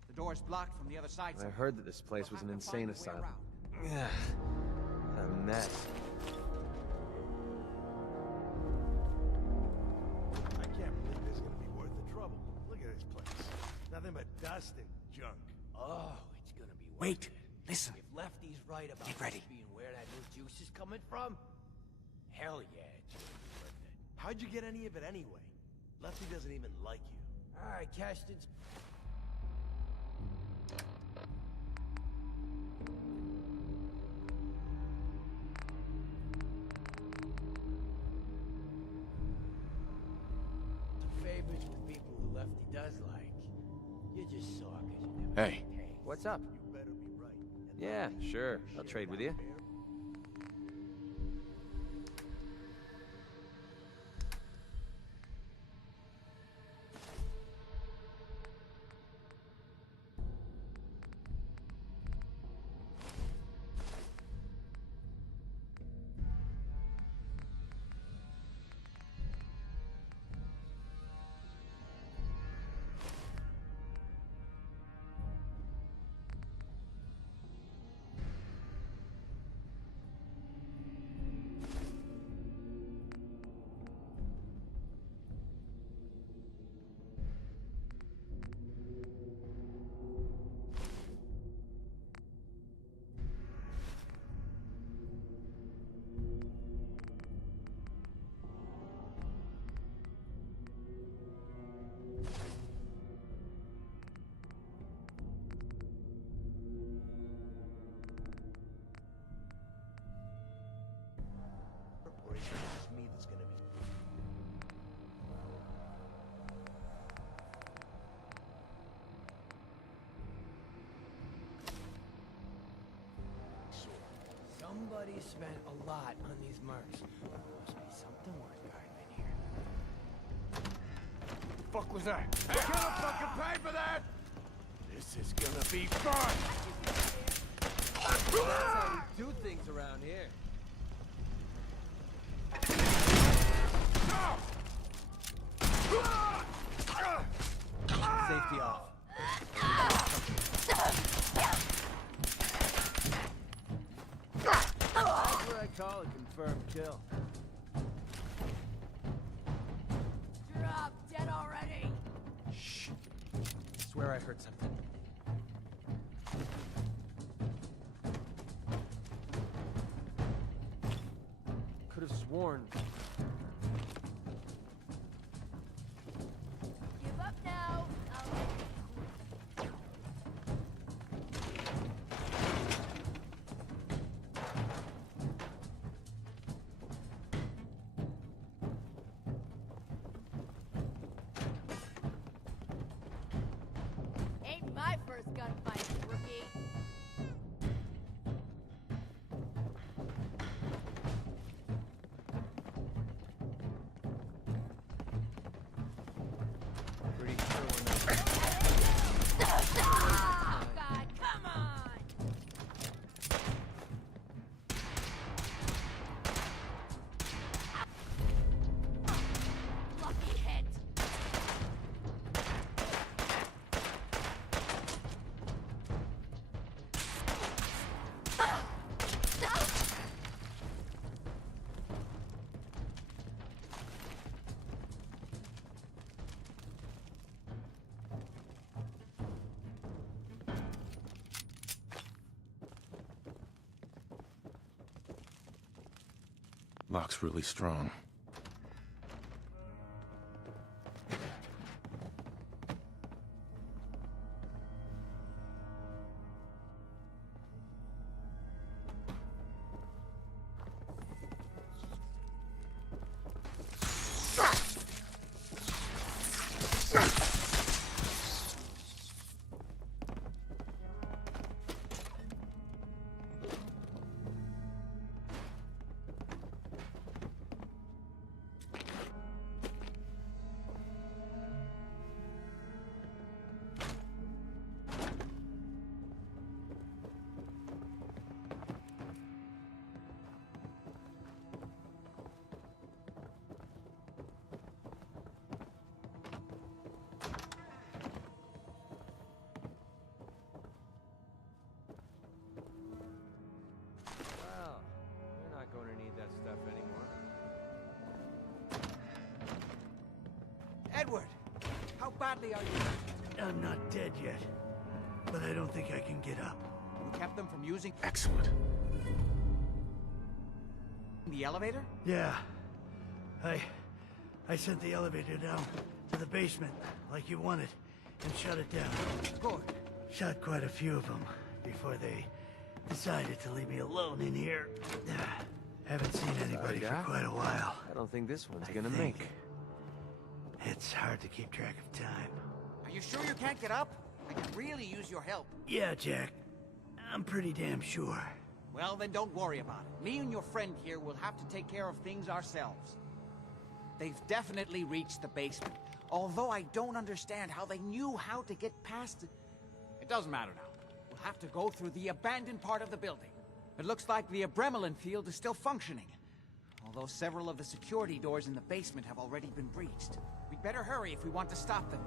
The door's blocked from the other side. I heard that this place was an insane asylum. Yeah, a mess. I can't believe this is gonna be worth the trouble. Look at this place. Nothing but dust and junk. Oh, it's gonna be worth Wait, it. listen. If Lefty's right about Get ready. this being where that new juice is coming from, hell yeah, it's gonna be worth it. How'd you get any of it anyway? Lefty doesn't even like you. Alright, Cashton's... favors with people who Lefty does like. You're just sore 'cause you never Hey. pay. What's up? You better be right. And Yeah, sure. I'll trade with you. or it's just me that's gonna be... Somebody spent a lot on these mercs. Must be something worth guarding in here. Fuck was that? I gotta fucking pay for that! This is gonna be fun! That's how we do things around here. Safety off. That's what I call a confirmed kill. Drop dead already. Shh. I swear I heard something. Could have sworn. Give up now. gunfight, rookie. Pretty sure we're not. Oh, God, come on! Lucky hit. Lock's really strong. Well, you're not going to need that stuff anymore. Edward, how badly are you? I'm not dead yet, but I don't think I can get up. You kept them from using Excellent. the elevator? Yeah. I sent the elevator down to the basement, like you wanted, and shut it down. Good. Shot quite a few of them before they decided to leave me alone in here. Haven't seen anybody for quite a while. I don't think this one's I gonna think make. It's hard to keep track of time. Are you sure you can't get up? I could really use your help. Yeah, Jack. I'm pretty damn sure. Well, then don't worry about it. Me and your friend here will have to take care of things ourselves. They've definitely reached the basement, although I don't understand how they knew how to get past it. It doesn't matter now. We'll have to go through the abandoned part of the building. It looks like the Abremelin field is still functioning, although several of the security doors in the basement have already been breached. We'd better hurry if we want to stop them.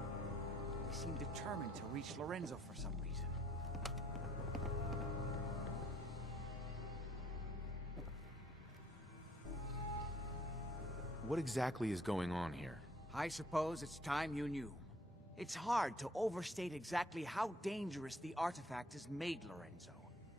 They seem determined to reach Lorenzo for some reason. What exactly is going on here? I suppose it's time you knew. It's hard to overstate exactly how dangerous the artifact has made Lorenzo.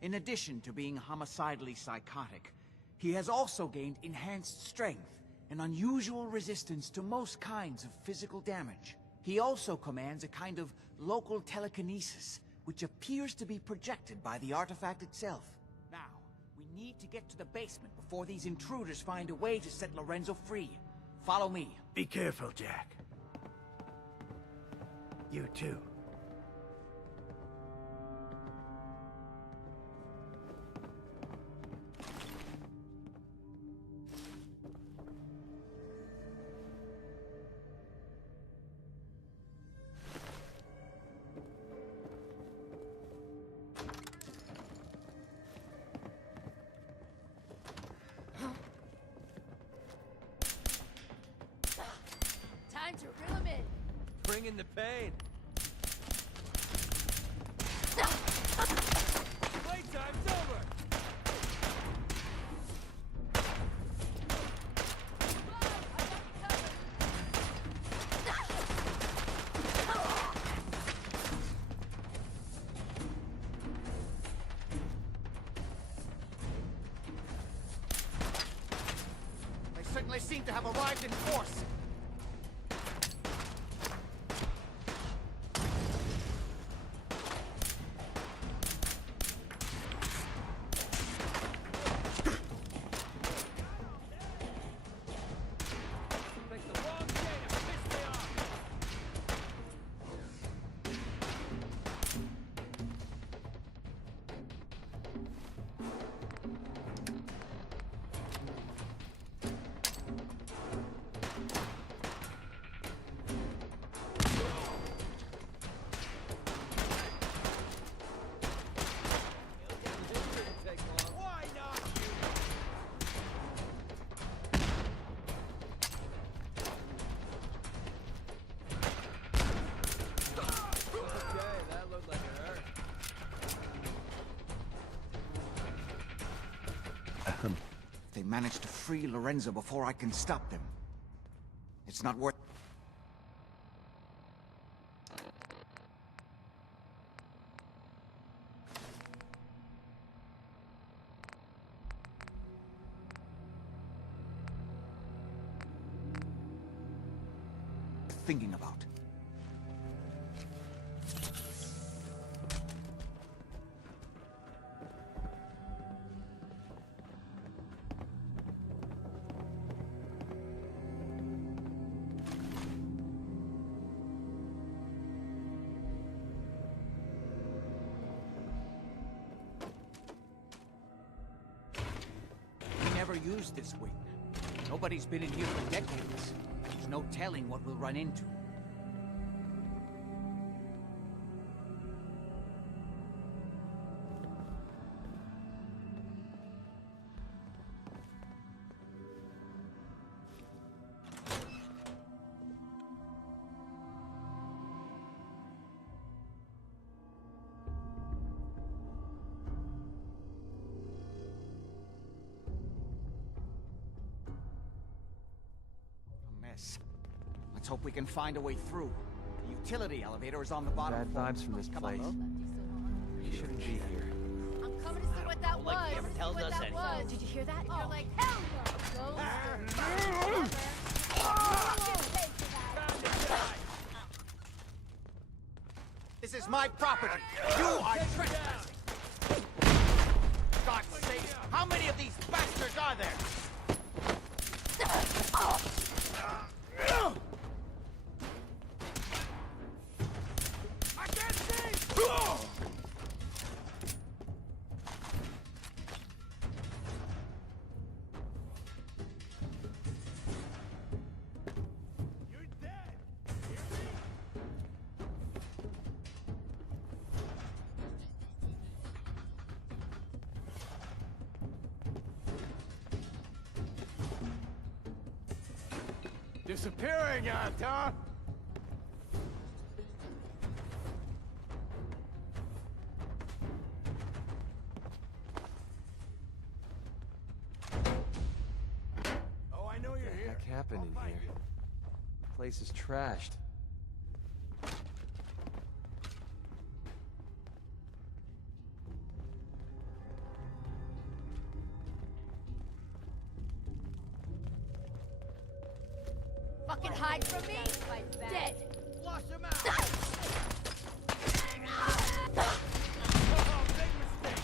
In addition to being homicidally psychotic, he has also gained enhanced strength and unusual resistance to most kinds of physical damage. He also commands a kind of local telekinesis, which appears to be projected by the artifact itself. Now, we need to get to the basement before these intruders find a way to set Lorenzo free. Follow me. Be careful, Jack. You too. Time to reel him in. Bring in the pain. Playtime's over. They certainly seem to have arrived in force. They managed to free Lorenzo before I can stop them. It's not worth... thinking about. We never used this wing. Nobody's been in here for decades. There's no telling what we'll run into. Let's hope we can find a way through. The utility elevator is on the bottom floor. Bad vibes from this place. You shouldn't be here. I'm coming to see what that was. Like he ever tells us anything. Was. Did you hear that? You're like, hell no. This is my property. You are trespassing. God's sake, how many of these bastards are there? I can't see! You're dead! Disappearing, Anton! Oh, I know you're here. What the heck happened in here? The place is trashed. Fucking hide from me. Dead. Flush him out! Oh, big mistake!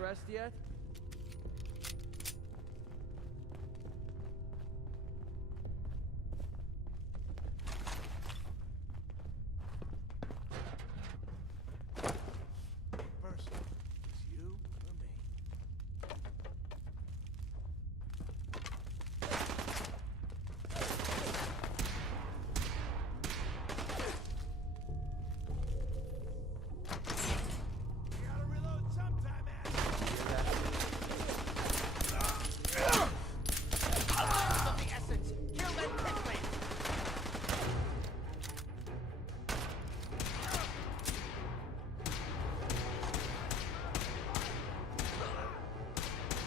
Rest yet? First, it's you or me. You gotta reload sometime, Of the essence, kill them quickly!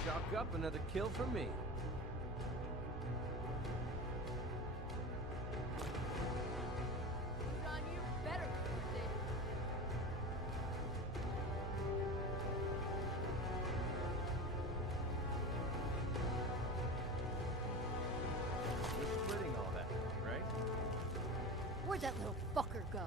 Chalk up another kill for me. John, you better be dead. We're splitting all that, right? Where'd that little fucker go?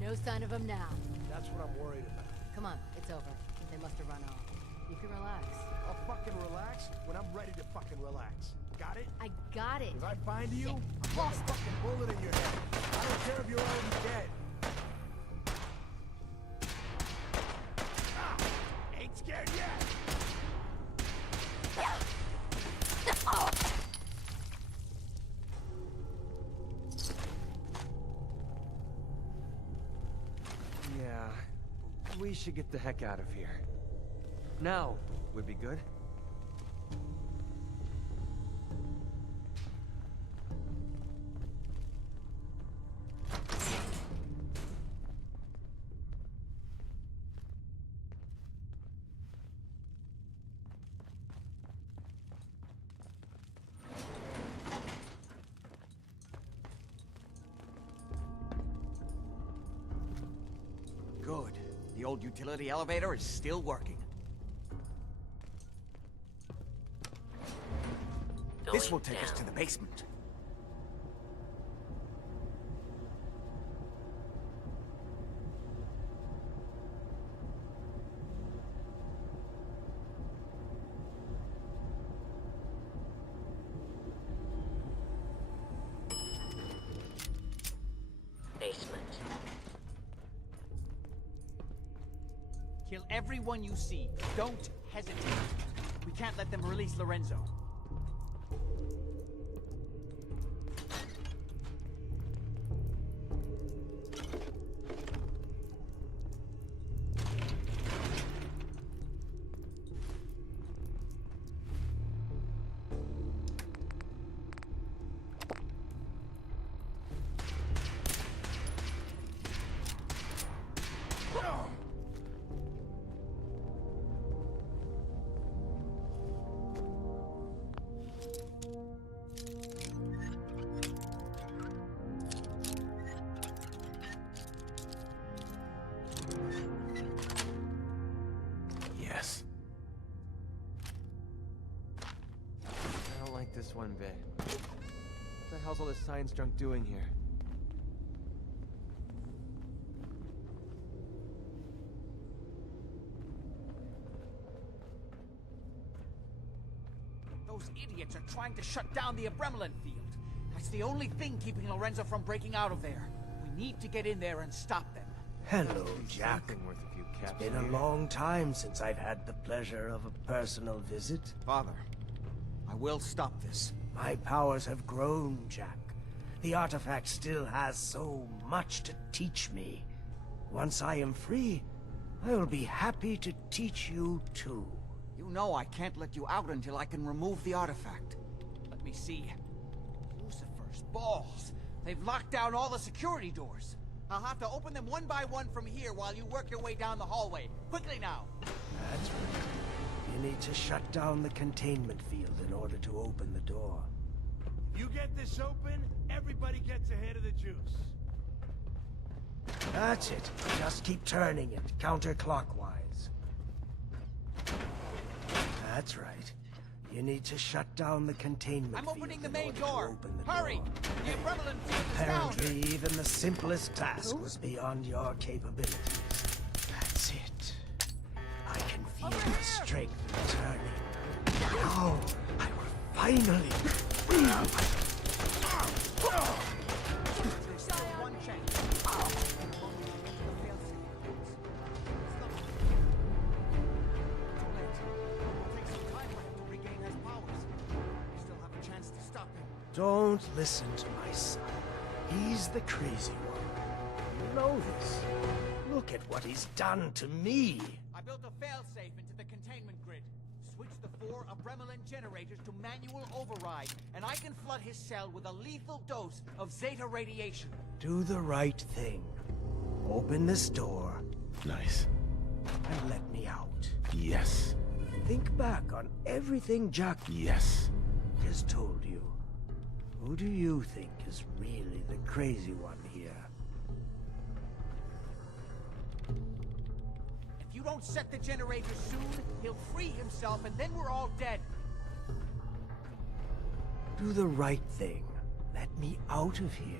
No sign of him now. That's what I'm worried about. Come on, it's over. They must have run off. You can relax. I'll fucking relax when I'm ready to fucking relax. Got it? I got it. If I find you, I'm putting a fucking bullet in your head. I don't care if you're already dead. Ah, ain't scared yet. We should get the heck out of here. Now would be good. Good. The old utility elevator is still working. This will take us to the basement. Basement. Kill everyone you see. Don't hesitate. We can't let them release Lorenzo. Yes. I don't like this one bit. What the hell's all this science junk doing here? Those idiots are trying to shut down the Abramelin field. That's the only thing keeping Lorenzo from breaking out of there. We need to get in there and stop them. Hello, Jack. Something worth a few It's caps been a here. long time since I've had the pleasure of a personal visit. Father, I will stop this. My powers have grown, Jack. The artifact still has so much to teach me. Once I am free, I will be happy to teach you too. You know I can't let you out until I can remove the artifact. Let me see. Lucifer's balls. They've locked down all the security doors. I'll have to open them one by one from here while you work your way down the hallway. Quickly now. That's right. You need to shut down the containment field in order to open the door. You get this open, everybody gets a hit of the juice. That's it. Just keep turning it, counterclockwise. That's right. You need to shut down the containment I'm field opening the in main order to door. open the Hurry! door. The Abramelin field is down. Apparently, even the simplest task was beyond your capabilities. That's it. I can feel the strength returning. Now, I will finally free you. One chance. Don't listen to my son. He's the crazy one. You know this. Look at what he's done to me. I built a failsafe into the containment grid. Switch the 4 Abramelin generators to manual override, and I can flood his cell with a lethal dose of Zeta radiation. Do the right thing. Open this door. Nice. And let me out. Yes. Think back on everything Jack Yes. has told you. Who do you think is really the crazy one here? If you don't set the generators soon, he'll free himself and then we're all dead. Do the right thing. Let me out of here.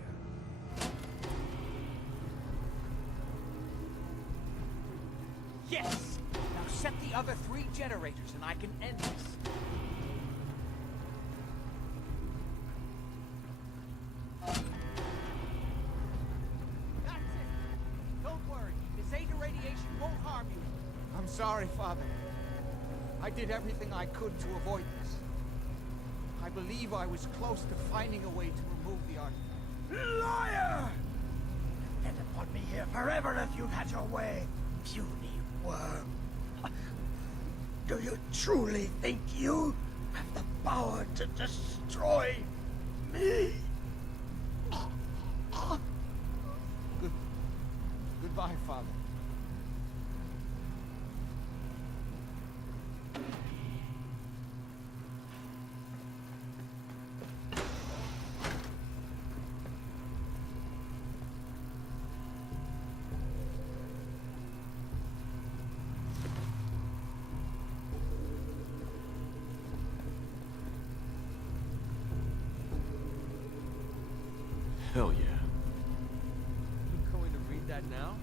Yes! Now set the other 3 generators and I can end this. That's it! Don't worry, the Zeta radiation won't harm you. I'm sorry, Father. I did everything I could to avoid this. I believe I was close to finding a way to remove the artifact. Liar! Depend upon me here forever if you'd had your way, puny worm. Do you truly think you have the power to destroy me? Goodbye, Father. Hell yeah. You going to read that now?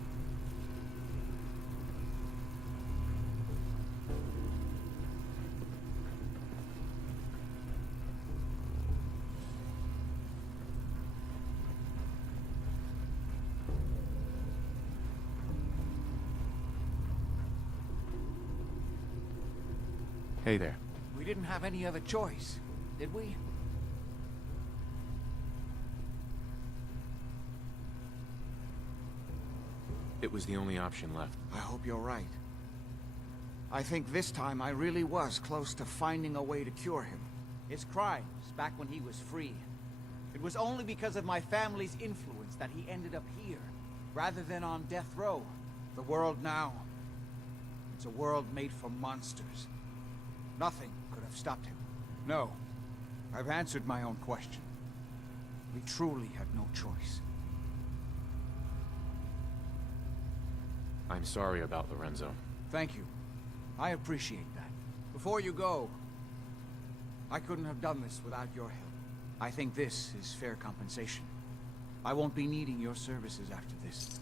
Hey there. We didn't have any other choice, did we? It was the only option left. I hope you're right. I think this time I really was close to finding a way to cure him. His crimes, back when he was free. It was only because of my family's influence that he ended up here, rather than on death row. The world now, it's a world made for monsters. Nothing could have stopped him. No, I've answered my own question. We truly had no choice. I'm sorry about Lorenzo. Thank you. I appreciate that. Before you go, I couldn't have done this without your help. I think this is fair compensation. I won't be needing your services after this.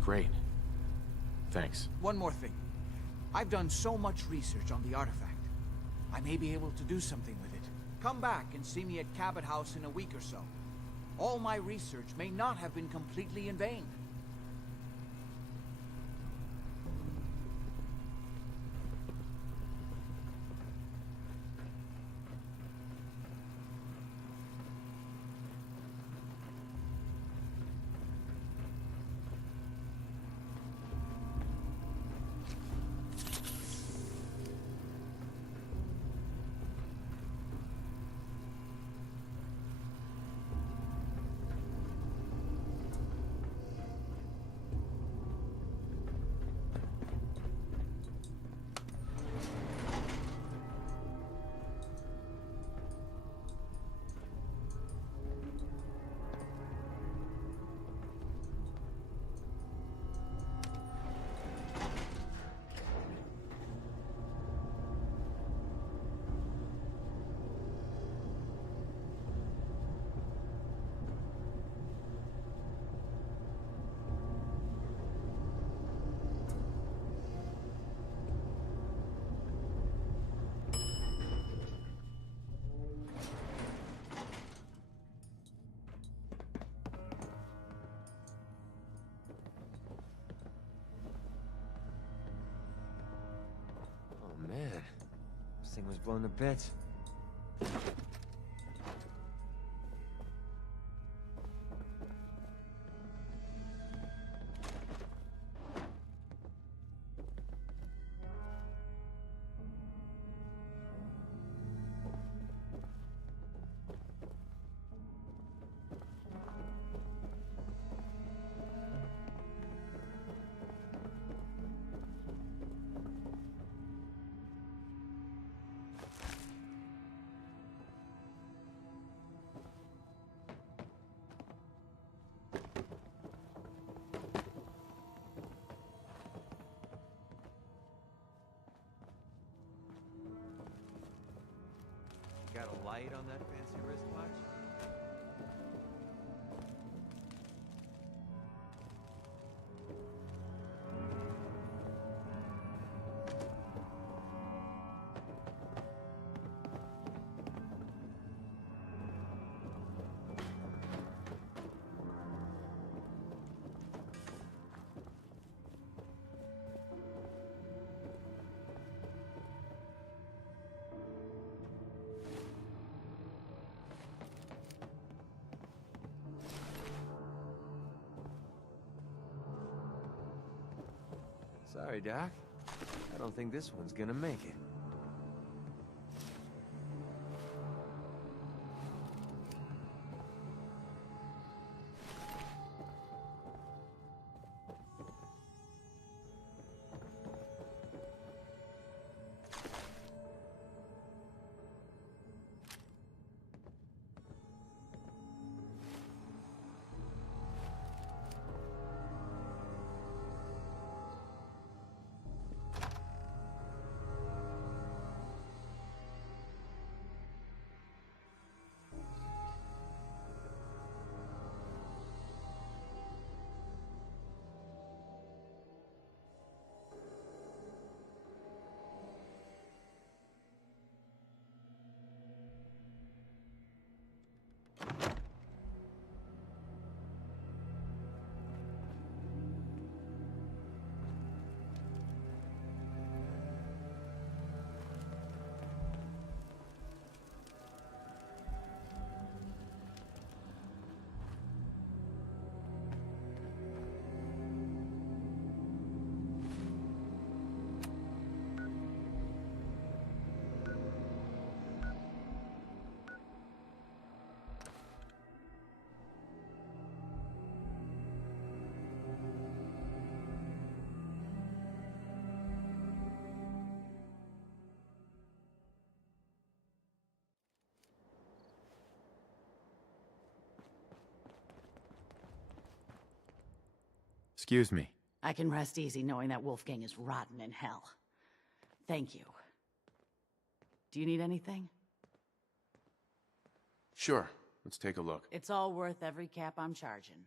Great. Thanks. One more thing. I've done so much research on the artifact. I may be able to do something with it. Come back and see me at Cabot House in a week or so. All my research may not have been completely in vain. Man, this thing was blown to bits. Got a light on that fancy wristwatch? Sorry, Doc. I don't think this one's gonna make it. Excuse me. I can rest easy knowing that Wolfgang is rotten in hell. Thank you. Do you need anything? Sure. Let's take a look. It's all worth every cap I'm charging.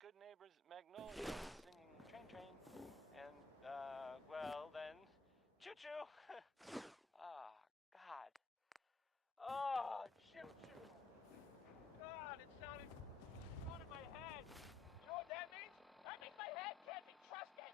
Good Neighbors Magnolia singing Train Train, and, well then, Choo Choo! Oh, God. Oh, Choo Choo! God, it sounded good in my head. You know what that means? That means my head can't be trusted!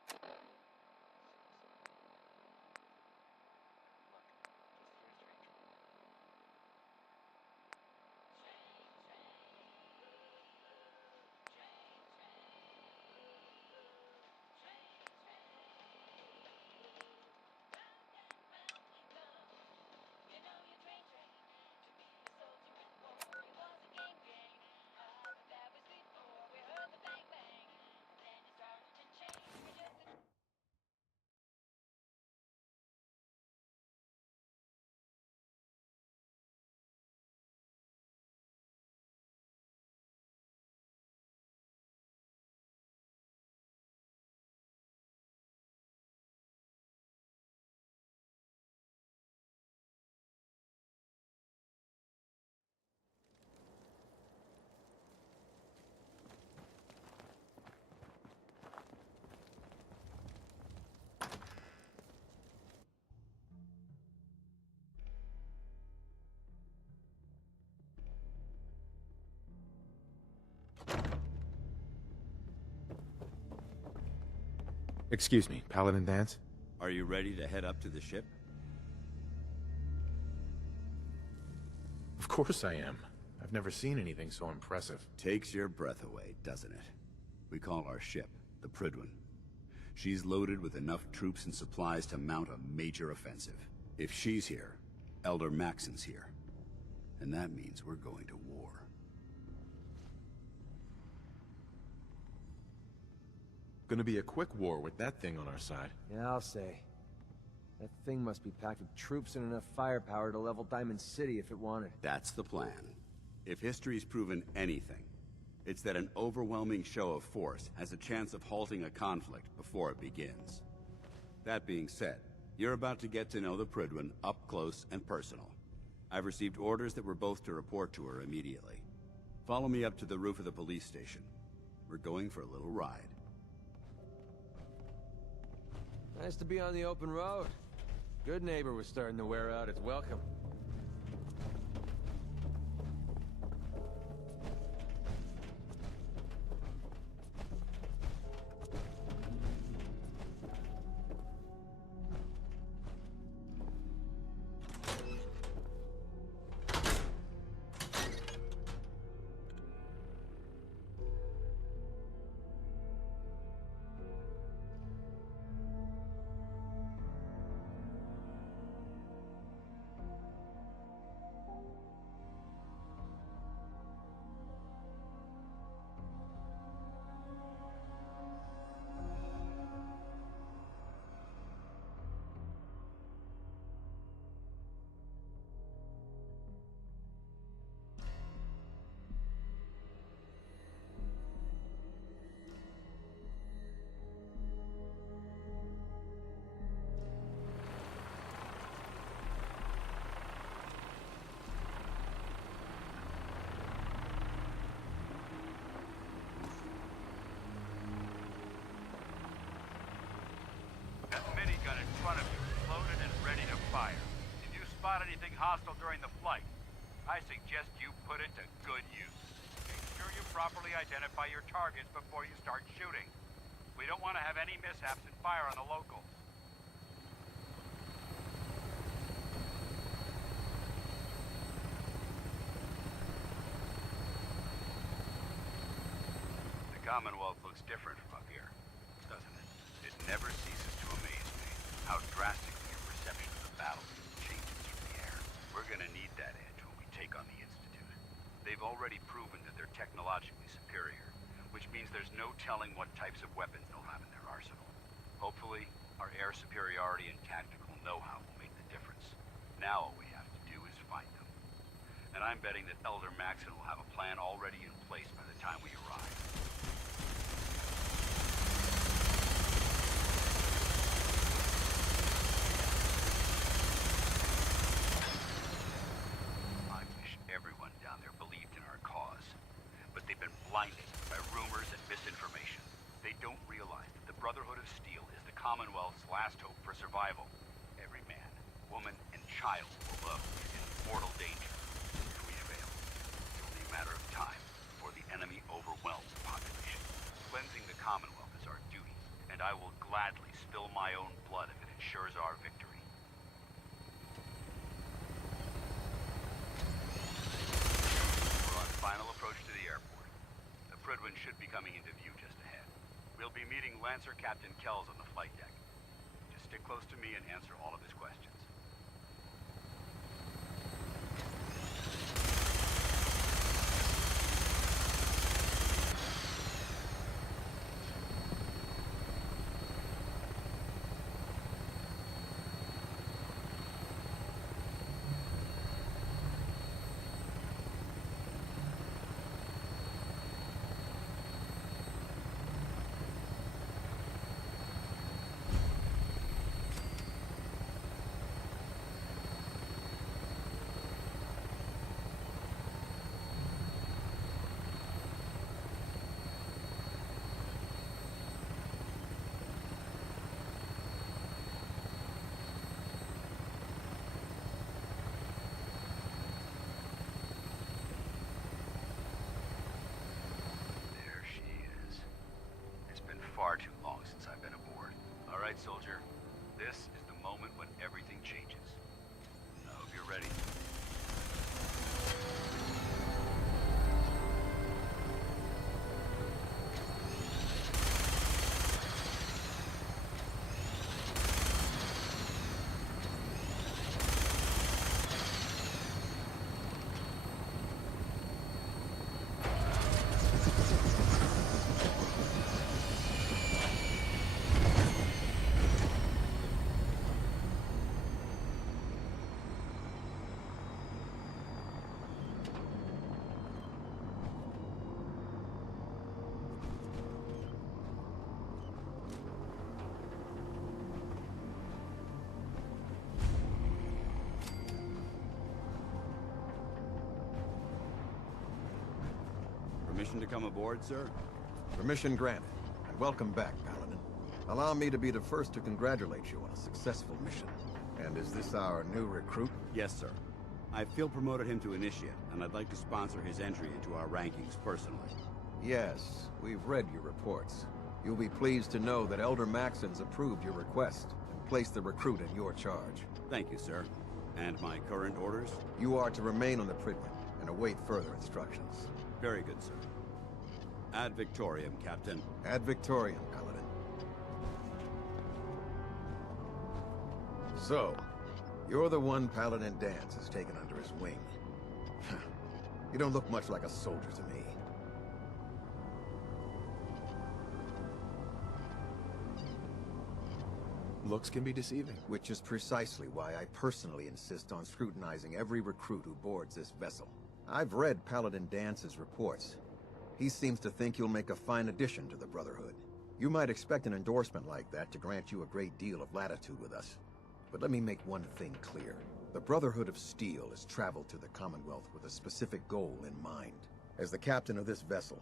Excuse me, Paladin Dance? Are you ready to head up to the ship? Of course I am. I've never seen anything so impressive. Takes your breath away, doesn't it? We call our ship the Prydwen. She's loaded with enough troops and supplies to mount a major offensive. If she's here, Elder Maxon's here. And that means we're going to war. Gonna be a quick war with that thing on our side. Yeah, I'll say. That thing must be packed with troops and enough firepower to level Diamond City if it wanted. That's the plan. If history's proven anything, it's that an overwhelming show of force has a chance of halting a conflict before it begins. That being said, you're about to get to know the Prydwen up close and personal. I've received orders that we're both to report to her immediately. Follow me up to the roof of the police station. We're going for a little ride. Nice to be on the open road. Good neighbor was starting to wear out its welcome. That minigun in front of you is loaded and ready to fire. If you spot anything hostile during the flight, I suggest you put it to good use. Make sure you properly identify your targets before you start shooting. We don't want to have any mishaps and fire on the locals. The Commonwealth looks different from up here, doesn't it? It never ceases to amaze me how drastically your perception of the battlefield changes from the air. We're gonna need that edge when we take on the Institute. They've already proven that they're technologically superior, which means there's no telling what types of weapons they'll have in their arsenal. Hopefully, our air superiority and tactical know-how will make the difference. Now all we have to do is find them. And I'm betting that Elder Maxon will have a plan already in place by the time we arrive. I wish everyone down there believed in our cause. But they've been blinded by rumors and misinformation. They don't realize that the Brotherhood of Steel is the Commonwealth's last hope for survival. Every man, woman, and child below is in mortal danger. If we fail, it's only a matter of time before the enemy overwhelms the population. Cleansing the Commonwealth is our duty, and I will gladly spill my own blood if it ensures our victory. We're on final approach to the airport. The Prydwen should be coming into view just ahead. We'll be meeting Lancer Captain Kells on the flight deck. Just stick close to me and answer all of his questions. Permission to come aboard, sir? Permission granted. And welcome back, Paladin. Allow me to be the first to congratulate you on a successful mission. And is this our new recruit? Yes, sir. I feel promoted him to initiate, and I'd like to sponsor his entry into our rankings personally. Yes, we've read your reports. You'll be pleased to know that Elder Maxon's approved your request and placed the recruit in your charge. Thank you, sir. And my current orders? You are to remain on the Prydwen and await further instructions. Very good, sir. Ad Victoriam, Captain. Ad Victoriam, Paladin. So, you're the one Paladin Danse has taken under his wing. You don't look much like a soldier to me. Looks can be deceiving. Which is precisely why I personally insist on scrutinizing every recruit who boards this vessel. I've read Paladin Dance's reports. He seems to think you'll make a fine addition to the Brotherhood. You might expect an endorsement like that to grant you a great deal of latitude with us. But let me make one thing clear. The Brotherhood of Steel has traveled to the Commonwealth with a specific goal in mind. As the captain of this vessel,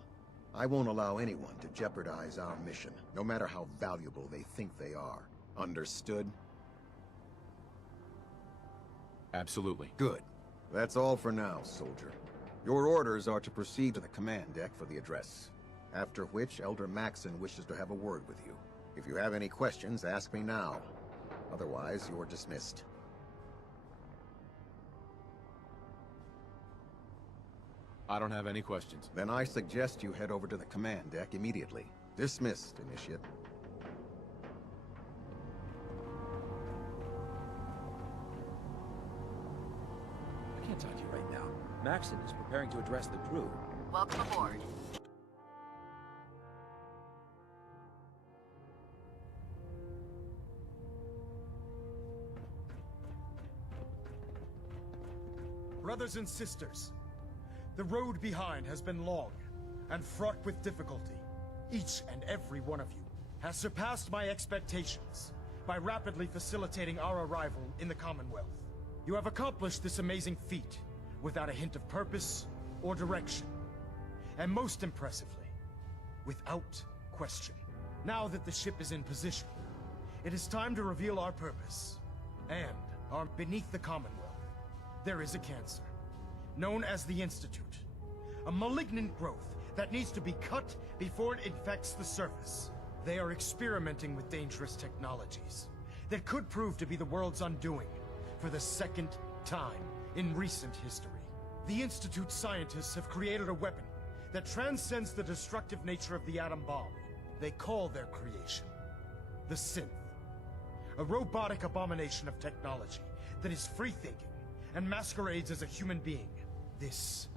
I won't allow anyone to jeopardize our mission, no matter how valuable they think they are. Understood? Absolutely. Good. That's all for now, soldier. Your orders are to proceed to the command deck for the address. After which, Elder Maxon wishes to have a word with you. If you have any questions, ask me now. Otherwise, you're dismissed. I don't have any questions. Then I suggest you head over to the command deck immediately. Dismissed, Initiate. I can't talk to you right now. Maxon is preparing to address the crew. Welcome aboard. Brothers and sisters, the road behind has been long and fraught with difficulty. Each and every one of you has surpassed my expectations by rapidly facilitating our arrival in the Commonwealth. You have accomplished this amazing feat without a hint of purpose or direction. And most impressively, without question. Now that the ship is in position, it is time to reveal our purpose. And beneath the Commonwealth, there is a cancer, known as the Institute. A malignant growth that needs to be cut before it infects the surface. They are experimenting with dangerous technologies that could prove to be the world's undoing for the second time in recent history. The Institute's scientists have created a weapon that transcends the destructive nature of the atom bomb. They call their creation the Synth. A robotic abomination of technology that is free-thinking and masquerades as a human being. This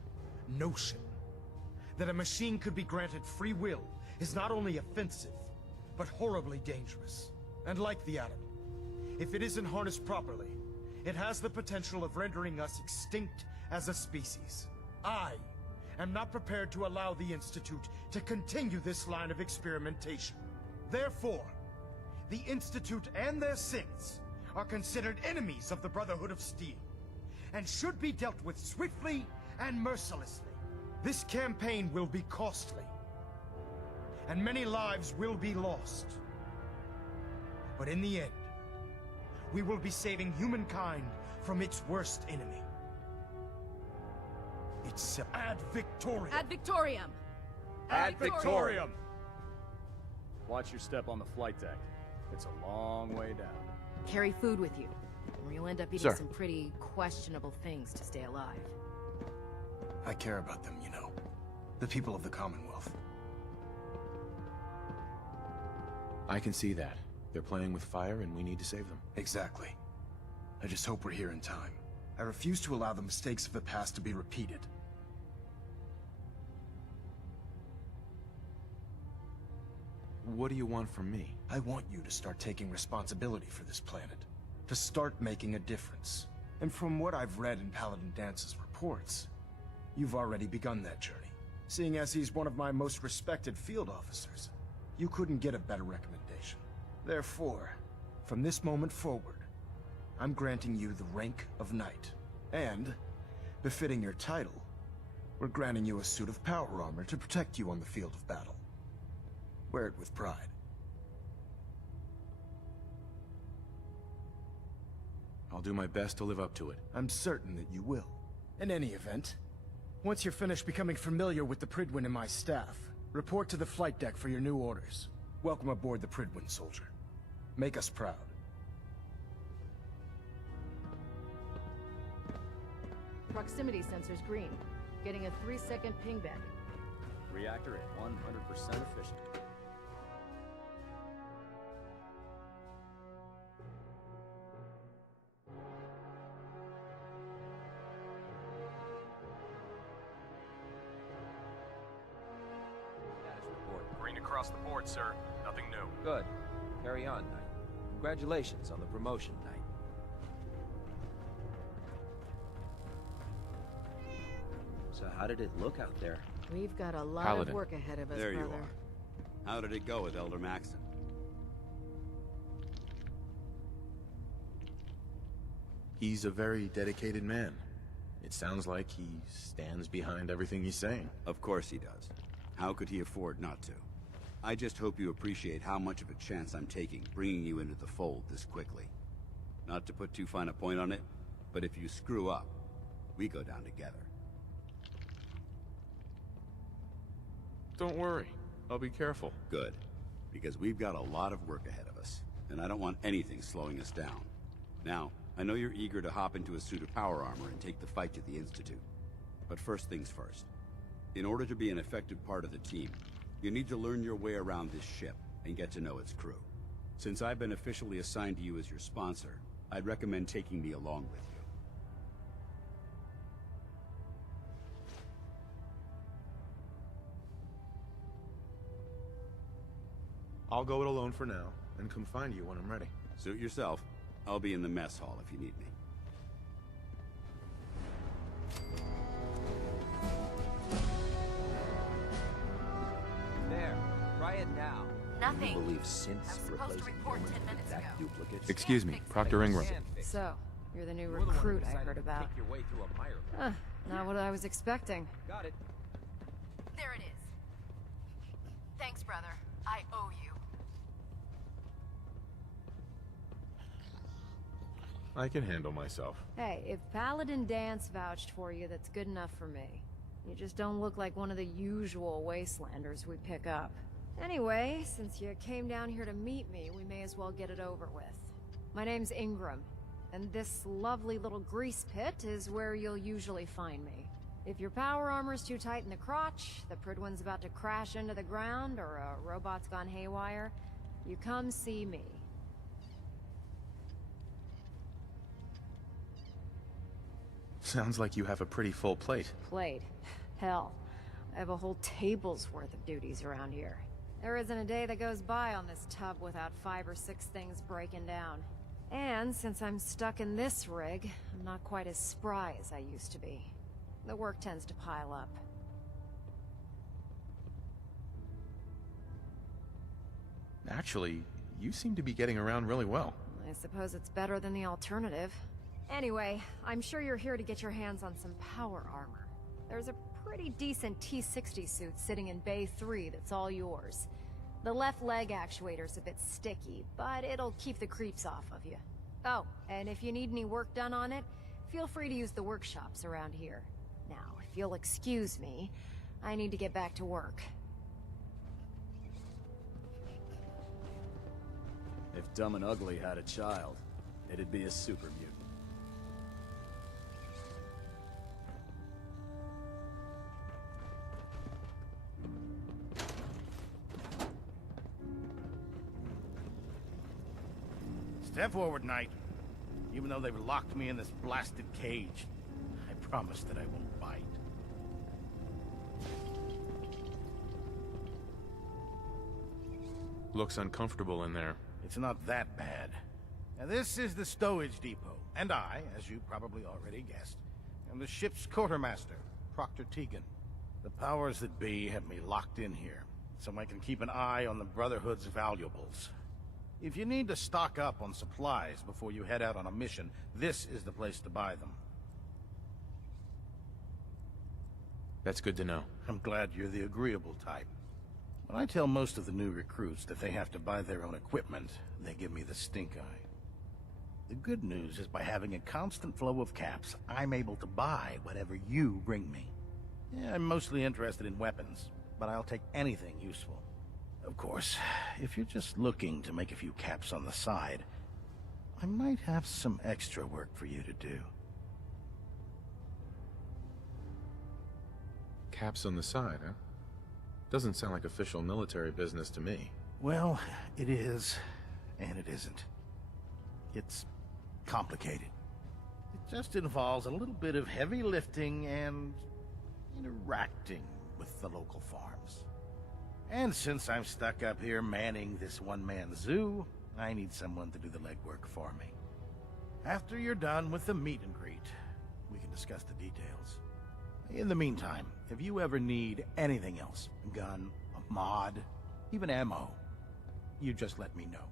notion that a machine could be granted free will is not only offensive, but horribly dangerous. And like the atom, if it isn't harnessed properly, it has the potential of rendering us extinct as a species. I am not prepared to allow the Institute to continue this line of experimentation. Therefore, the Institute and their synths are considered enemies of the Brotherhood of Steel, and should be dealt with swiftly and mercilessly. This campaign will be costly, and many lives will be lost. But in the end, we will be saving humankind from its worst enemy. It's Ad Victoriam. Ad Victoriam. Ad Victoriam. Watch your step on the flight deck. It's a long way down. Carry food with you, or you'll end up eating Sir. some pretty questionable things to stay alive. I care about them, you know. The people of the Commonwealth. I can see that. They're playing with fire and we need to save them. Exactly. I just hope we're here in time. I refuse to allow the mistakes of the past to be repeated. What do you want from me? I want you to start taking responsibility for this planet. To start making a difference. And from what I've read in Paladin Dance's reports, you've already begun that journey. Seeing as he's one of my most respected field officers, you couldn't get a better recommendation. Therefore, from this moment forward, I'm granting you the rank of Knight. And, befitting your title, We're granting you a suit of power armor to protect you on the field of battle. Wear it with pride. I'll do my best to live up to it. I'm certain that you will. In any event, once you're finished becoming familiar with the Prydwen and my staff, report to the flight deck for your new orders. Welcome aboard the Prydwen, soldier. Make us proud. Proximity sensor's green. Getting a 3-second ping back. Reactor at 100% efficient. Status report. Green across the board, sir. Nothing new. Good. Carry on, Knight. Congratulations on the promotion, Knight. So how did it look out there? We've got a lot Paladin. of work ahead of us, There you brother. are. How did it go with Elder Maxon? He's a very dedicated man. It sounds like he stands behind everything he's saying. Of course he does. How could he afford not to? I just hope you appreciate how much of a chance I'm taking bringing you into the fold this quickly. Not to put too fine a point on it, but if you screw up, we go down together. Don't worry. I'll be careful. Good. Because we've got a lot of work ahead of us, and I don't want anything slowing us down. Now, I know you're eager to hop into a suit of power armor and take the fight to the Institute. But first things first. In order to be an effective part of the team, you need to learn your way around this ship and get to know its crew. Since I've been officially assigned to you as your sponsor, I'd recommend taking me along with you. I'll go it alone for now, and come find you when I'm ready. Suit yourself. I'll be in the mess hall if you need me. There. Try it now. Nothing. You believe synths replacing report humans 10 with minutes exact ago. duplicates? Excuse me, Proctor Ingram. So, you're the new You're the one who recruit I decided heard to about. kick your way through a mire. Not what I was expecting. Got it. There it is. Thanks, brother. I owe you. I can handle myself. Hey, if Paladin Dance vouched for you, that's good enough for me. You just don't look like one of the usual wastelanders we pick up. Anyway, since you came down here to meet me, we may as well get it over with. My name's Ingram, and this lovely little grease pit is where you'll usually find me. If your power armor's too tight in the crotch, the Prydwen's about to crash into the ground, or a robot's gone haywire, you come see me. Sounds like you have a pretty full plate. Plate. Hell, I have a whole table's worth of duties around here. There isn't a day that goes by on this tub without 5 or 6 things breaking down. And since I'm stuck in this rig, I'm not quite as spry as I used to be. The work tends to pile up. Actually, you seem to be getting around really well. I suppose it's better than the alternative. Anyway, I'm sure you're here to get your hands on some power armor. There's a pretty decent T-60 suit sitting in Bay 3 that's all yours. The left leg actuator's a bit sticky, but it'll keep the creeps off of you. Oh, and if you need any work done on it, feel free to use the workshops around here. Now, if you'll excuse me, I need to get back to work. If Dumb and Ugly had a child, it'd be a super mutant. Step forward, Knight. Even though they've locked me in this blasted cage, I promise that I won't bite. Looks uncomfortable in there. It's not that bad. Now, this is the stowage depot, and I, as you probably already guessed, am the ship's quartermaster, Proctor Tegan. The powers that be have me locked in here, so I can keep an eye on the Brotherhood's valuables. If you need to stock up on supplies before you head out on a mission, this is the place to buy them. That's good to know. I'm glad you're the agreeable type. When I tell most of the new recruits that they have to buy their own equipment, they give me the stink eye. The good news is by having a constant flow of caps, I'm able to buy whatever you bring me. Yeah, I'm mostly interested in weapons, but I'll take anything useful. Of course, if you're just looking to make a few caps on the side, I might have some extra work for you to do. Caps on the side, huh? Doesn't sound like official military business to me. Well, it is, and it isn't. It's complicated. It just involves a little bit of heavy lifting and interacting with the local farms. And since I'm stuck up here manning this one-man zoo, I need someone to do the legwork for me. After you're done with the meet and greet, we can discuss the details. In the meantime, if you ever need anything else, a gun, a mod, even ammo, you just let me know.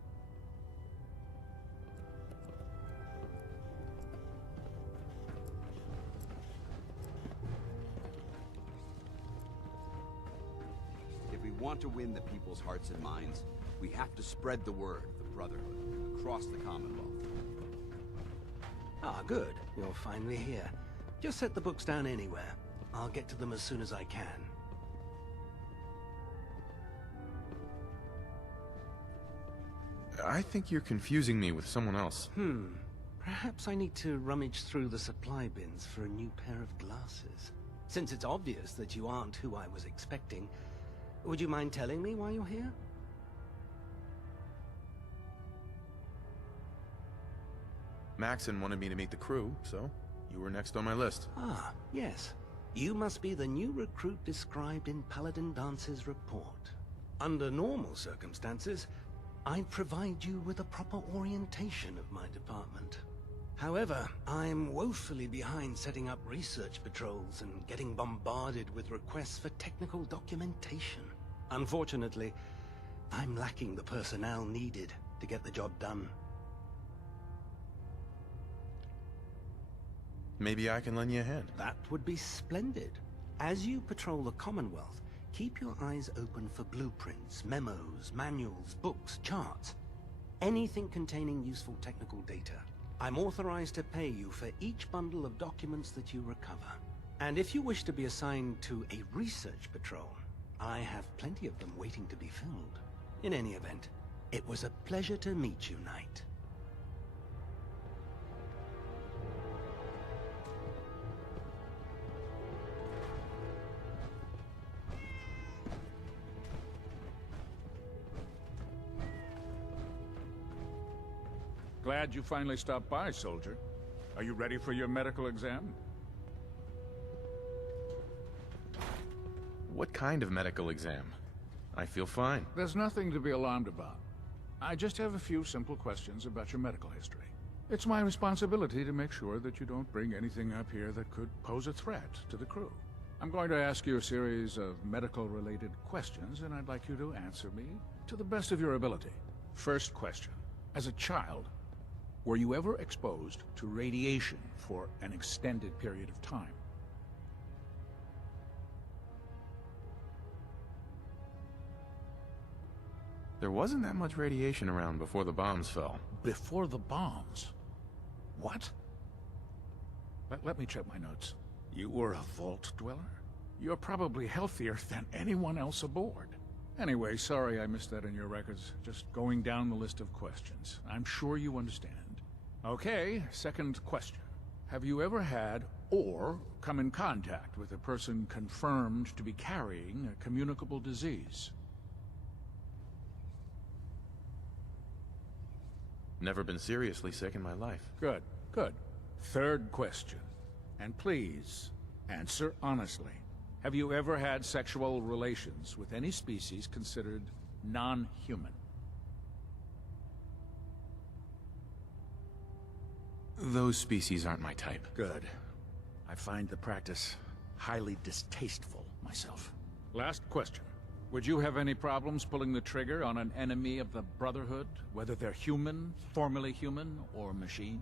If we want to win the people's hearts and minds, we have to spread the word of the Brotherhood across the Commonwealth. Ah, good. You're finally here. Just set the books down anywhere. I'll get to them as soon as I can. I think you're confusing me with someone else. Perhaps I need to rummage through the supply bins for a new pair of glasses. Since it's obvious that you aren't who I was expecting, would you mind telling me why you're here? Maxon wanted me to meet the crew, so you were next on my list. Ah, yes. You must be the new recruit described in Paladin Dance's report. Under normal circumstances, I'd provide you with a proper orientation of my department. However, I'm woefully behind setting up research patrols and getting bombarded with requests for technical documentation. Unfortunately, I'm lacking the personnel needed to get the job done. Maybe I can lend you a hand. That would be splendid. As you patrol the Commonwealth, keep your eyes open for blueprints, memos, manuals, books, charts. Anything containing useful technical data. I'm authorized to pay you for each bundle of documents that you recover. And if you wish to be assigned to a research patrol, I have plenty of them waiting to be filled. In any event, it was a pleasure to meet you, Knight. Glad you finally stopped by, soldier. Are you ready for your medical exam? What kind of medical exam? I feel fine. There's nothing to be alarmed about. I just have a few simple questions about your medical history. It's my responsibility to make sure that you don't bring anything up here that could pose a threat to the crew. I'm going to ask you a series of medical-related questions, and I'd like you to answer me to the best of your ability. First question. As a child, were you ever exposed to radiation for an extended period of time? There wasn't that much radiation around before the bombs fell. Before the bombs? What? Let me check my notes. You were a vault dweller? You're probably healthier than anyone else aboard. Anyway, sorry I missed that in your records. Just going down the list of questions. I'm sure you understand. Okay, second question. Have you ever had or come in contact with a person confirmed to be carrying a communicable disease? Never been seriously sick in my life. Good, good. Third question. And please, answer honestly. Have you ever had sexual relations with any species considered non-human? Those species aren't my type. Good. I find the practice highly distasteful myself. Last question. Would you have any problems pulling the trigger on an enemy of the Brotherhood, whether they're human, formerly human, or machine?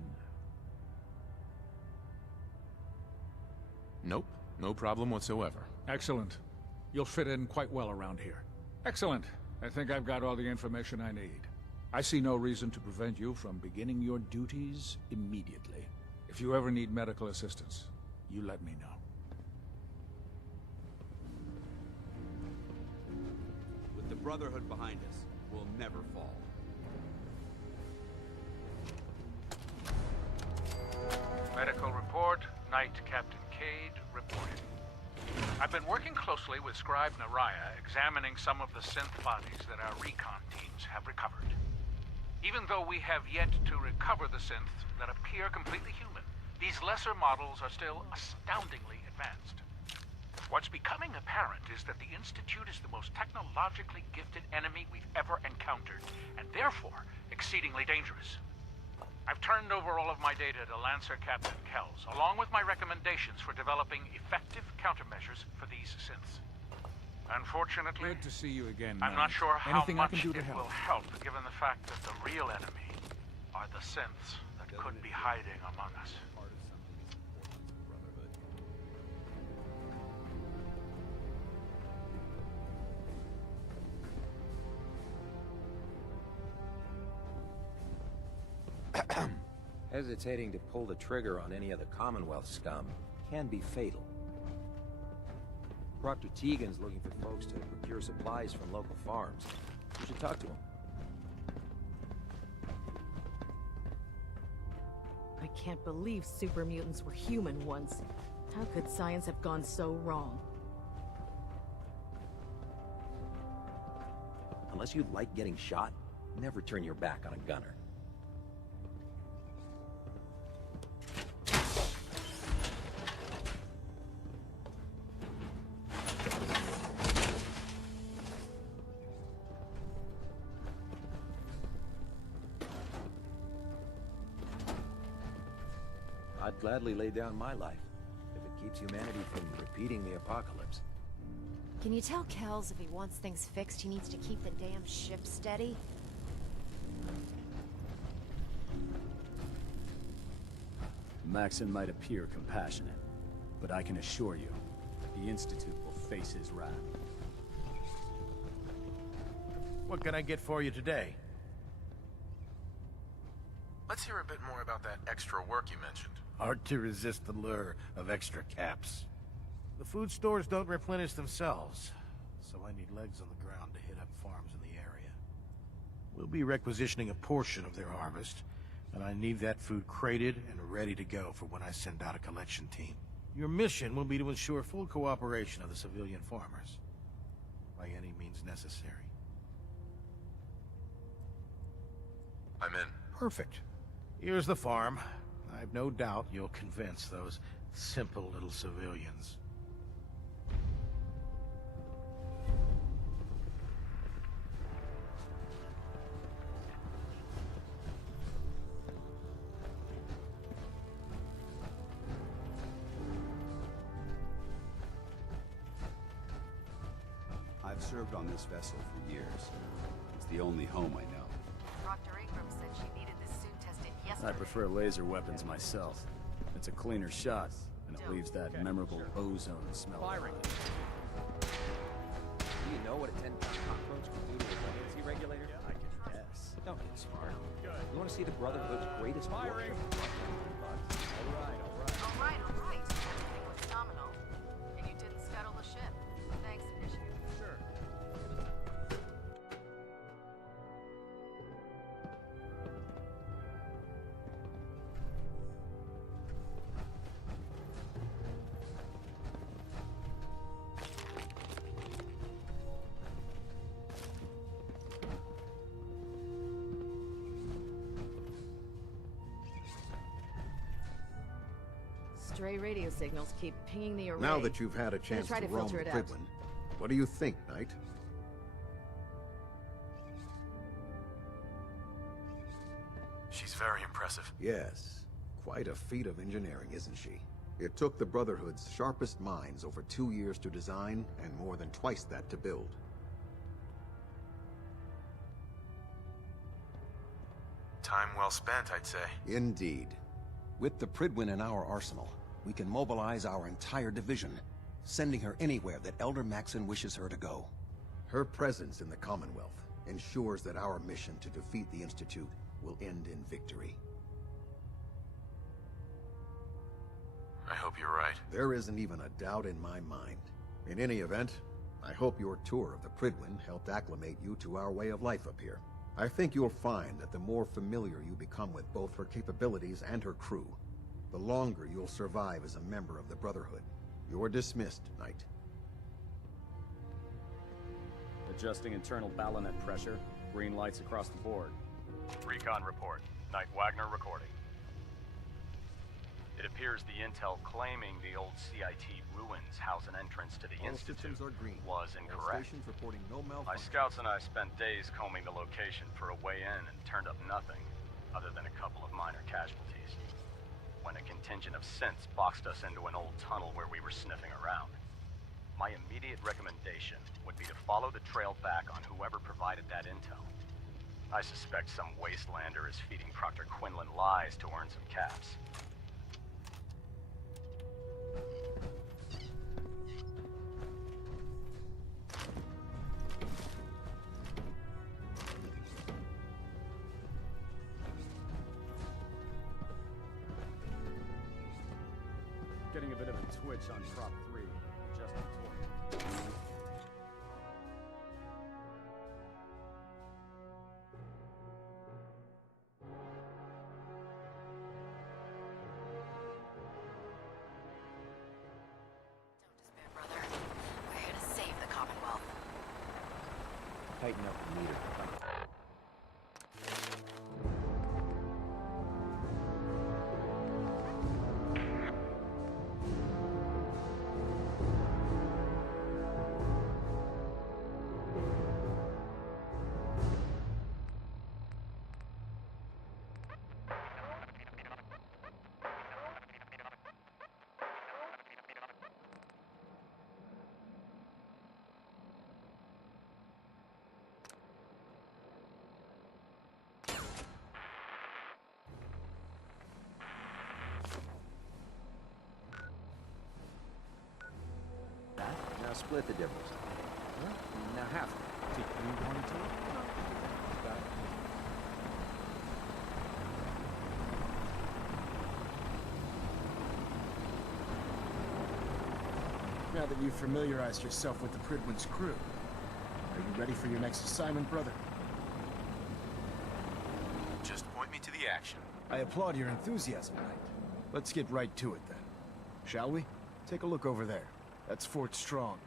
Nope. No problem whatsoever. Excellent. You'll fit in quite well around here. Excellent. I think I've got all the information I need. I see no reason to prevent you from beginning your duties immediately. If you ever need medical assistance, you let me know. With the Brotherhood behind us, we'll never fall. Medical report. Knight Captain Cade reporting. I've been working closely with Scribe Naraya, examining some of the synth bodies that our recon teams have recovered. Even though we have yet to recover the synths that appear completely human, these lesser models are still astoundingly advanced. What's becoming apparent is that the Institute is the most technologically gifted enemy we've ever encountered, and therefore exceedingly dangerous. I've turned over all of my data to Lancer Captain Kells, along with my recommendations for developing effective countermeasures for these synths. Unfortunately, Good to see you again, I'm Knight. not sure how Anything I much can do to it help? will help, given the fact that the real enemy are the synths that could be hiding among us. Hesitating to pull the trigger on any of the Commonwealth scum can be fatal. Proctor Tegan's looking for folks to procure supplies from local farms. You should talk to him. I can't believe super mutants were human once. How could science have gone so wrong? Unless you like getting shot, never turn your back on a gunner. I'd gladly lay down my life, if it keeps humanity from repeating the apocalypse. Can you tell Kells if he wants things fixed, he needs to keep the damn ship steady? Maxson might appear compassionate, but I can assure you, the Institute will face his wrath. What can I get for you today? Let's hear a bit more about that extra work you mentioned. Hard to resist the lure of extra caps. The food stores don't replenish themselves, so I need legs on the ground to hit up farms in the area. We'll be requisitioning a portion of their harvest, and I need that food crated and ready to go for when I send out a collection team. Your mission will be to ensure full cooperation of the civilian farmers, by any means necessary. I'm in. Perfect. Here's the farm. I've no doubt you'll convince those simple little civilians. I've served on this vessel for years. It's the only home I know. Dr. Ingram said she needed this suit tested yesterday. I prefer laser weapons myself. It's a cleaner shot, and it leaves that memorable ozone smell. Firing. Do you know what a 10-pound cockroach can do to a buoyancy regulator? I can guess. Don't get smart. You want to see the Brotherhood's greatest warship? All right. Everything was nominal. And you didn't scuttle the ship. Thanks, Initiative. Sure. Stray radio signals keep pinging the array. Now that you've had a chance try to to roam filter the it out. Prydwen, what do you think, Knight? She's very impressive. Yes. Quite a feat of engineering, isn't she? It took the Brotherhood's sharpest minds over 2 years to design, and more than twice that to build. Time well spent, I'd say. Indeed. With the Prydwen in our arsenal, we can mobilize our entire division. sending her anywhere that Elder Maxon wishes her to go. Her presence in the Commonwealth ensures that our mission to defeat the Institute will end in victory. I hope you're right. There isn't even a doubt in my mind. In any event, I hope your tour of the Prydwen helped acclimate you to our way of life up here. I think you'll find that the more familiar you become with both her capabilities and her crew, the longer you'll survive as a member of the Brotherhood. You're dismissed, Knight. Adjusting internal Ballanet pressure. Green lights across the board. Recon report. Knight Wagner recording. It appears the intel claiming the old CIT ruins house an entrance to the Institute was incorrect. My scouts and I spent days combing the location for a way in and turned up nothing, other than a couple of minor casualties. When a contingent of synths boxed us into an old tunnel where we were sniffing around. My immediate recommendation would be to follow the trail back on whoever provided that intel. I suspect some wastelander is feeding Proctor Quinlan lies to earn some caps. Getting a bit of a twitch on Prop 3. Adjusting torque. Brother, we're here to save the Commonwealth. Tighten up the meter. Now split the difference. Huh? Now half. See, you wanted to? Got it. Now that you've familiarized yourself with the Prydwen's crew, are you ready for your next assignment, brother? Just point me to the action. I applaud your enthusiasm, Knight. Let's get right to it, then. Shall we? Take a look over there. That's Fort Strong.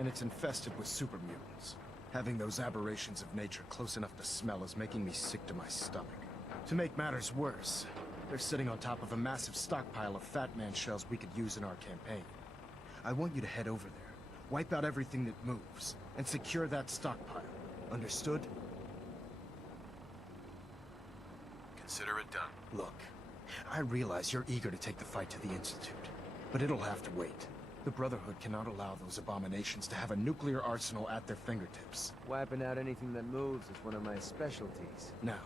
And it's infested with super mutants. Having those aberrations of nature close enough to smell is making me sick to my stomach. To make matters worse, they're sitting on top of a massive stockpile of Fat Man shells we could use in our campaign. I want you to head over there, wipe out everything that moves, and secure that stockpile. Understood? Consider it done. Look, I realize you're eager to take the fight to the Institute, but it'll have to wait. The Brotherhood cannot allow those abominations to have a nuclear arsenal at their fingertips. Wiping out anything that moves is one of my specialties. Now,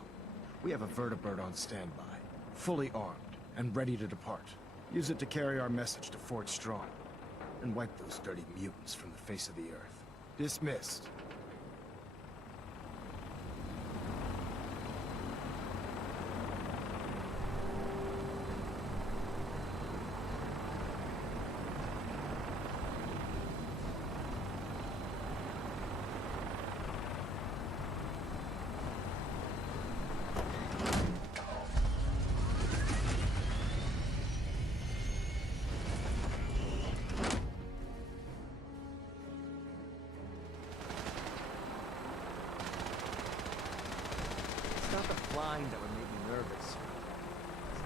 we have a vertibird on standby, fully armed, and ready to depart. Use it to carry our message to Fort Strong, and wipe those dirty mutants from the face of the earth. Dismissed. Flying that would make me nervous.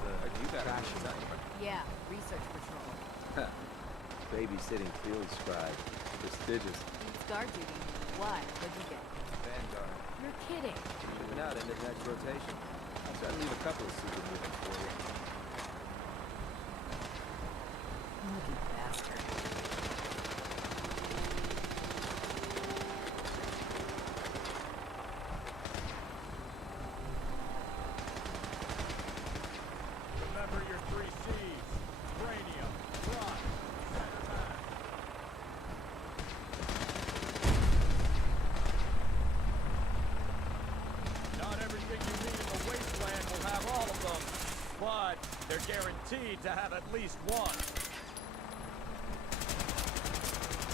Are you got crashes? Yeah, research patrol. Babysitting field scribe. Prestigious. Needs guard duty. Why? What'd you get? Vanguard. You're kidding. Moving out, end of next rotation. I'll try to leave a couple of super mutants for you. Lucky bastard. Remember your 3 C's. Cranium, Rot, Center Back. squad, they're guaranteed to have at least one.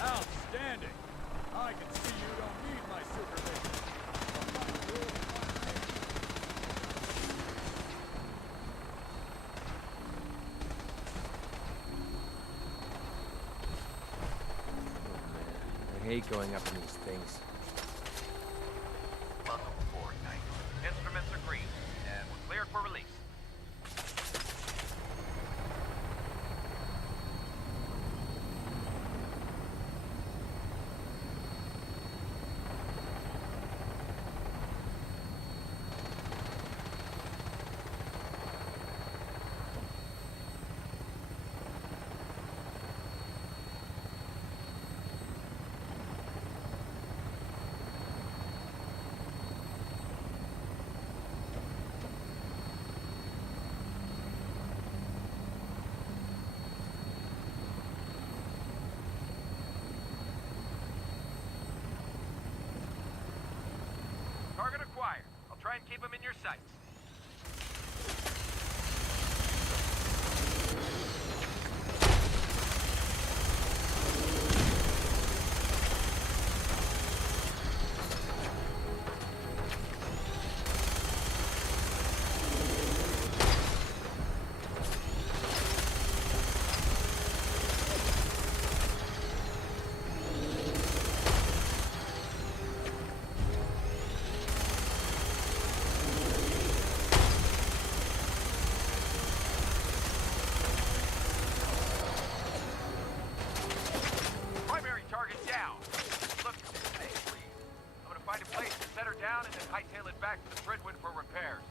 Outstanding. I can see you don't need my supervision. I hate going up in these things. Welcome aboard, Knight. Instruments are green, and we're cleared for release. Target acquired. I'll try and keep him in your sights. Primary target down. Look, hey, please. I'm gonna find a place to set her down and then hightail it back to the Tridwin for repairs.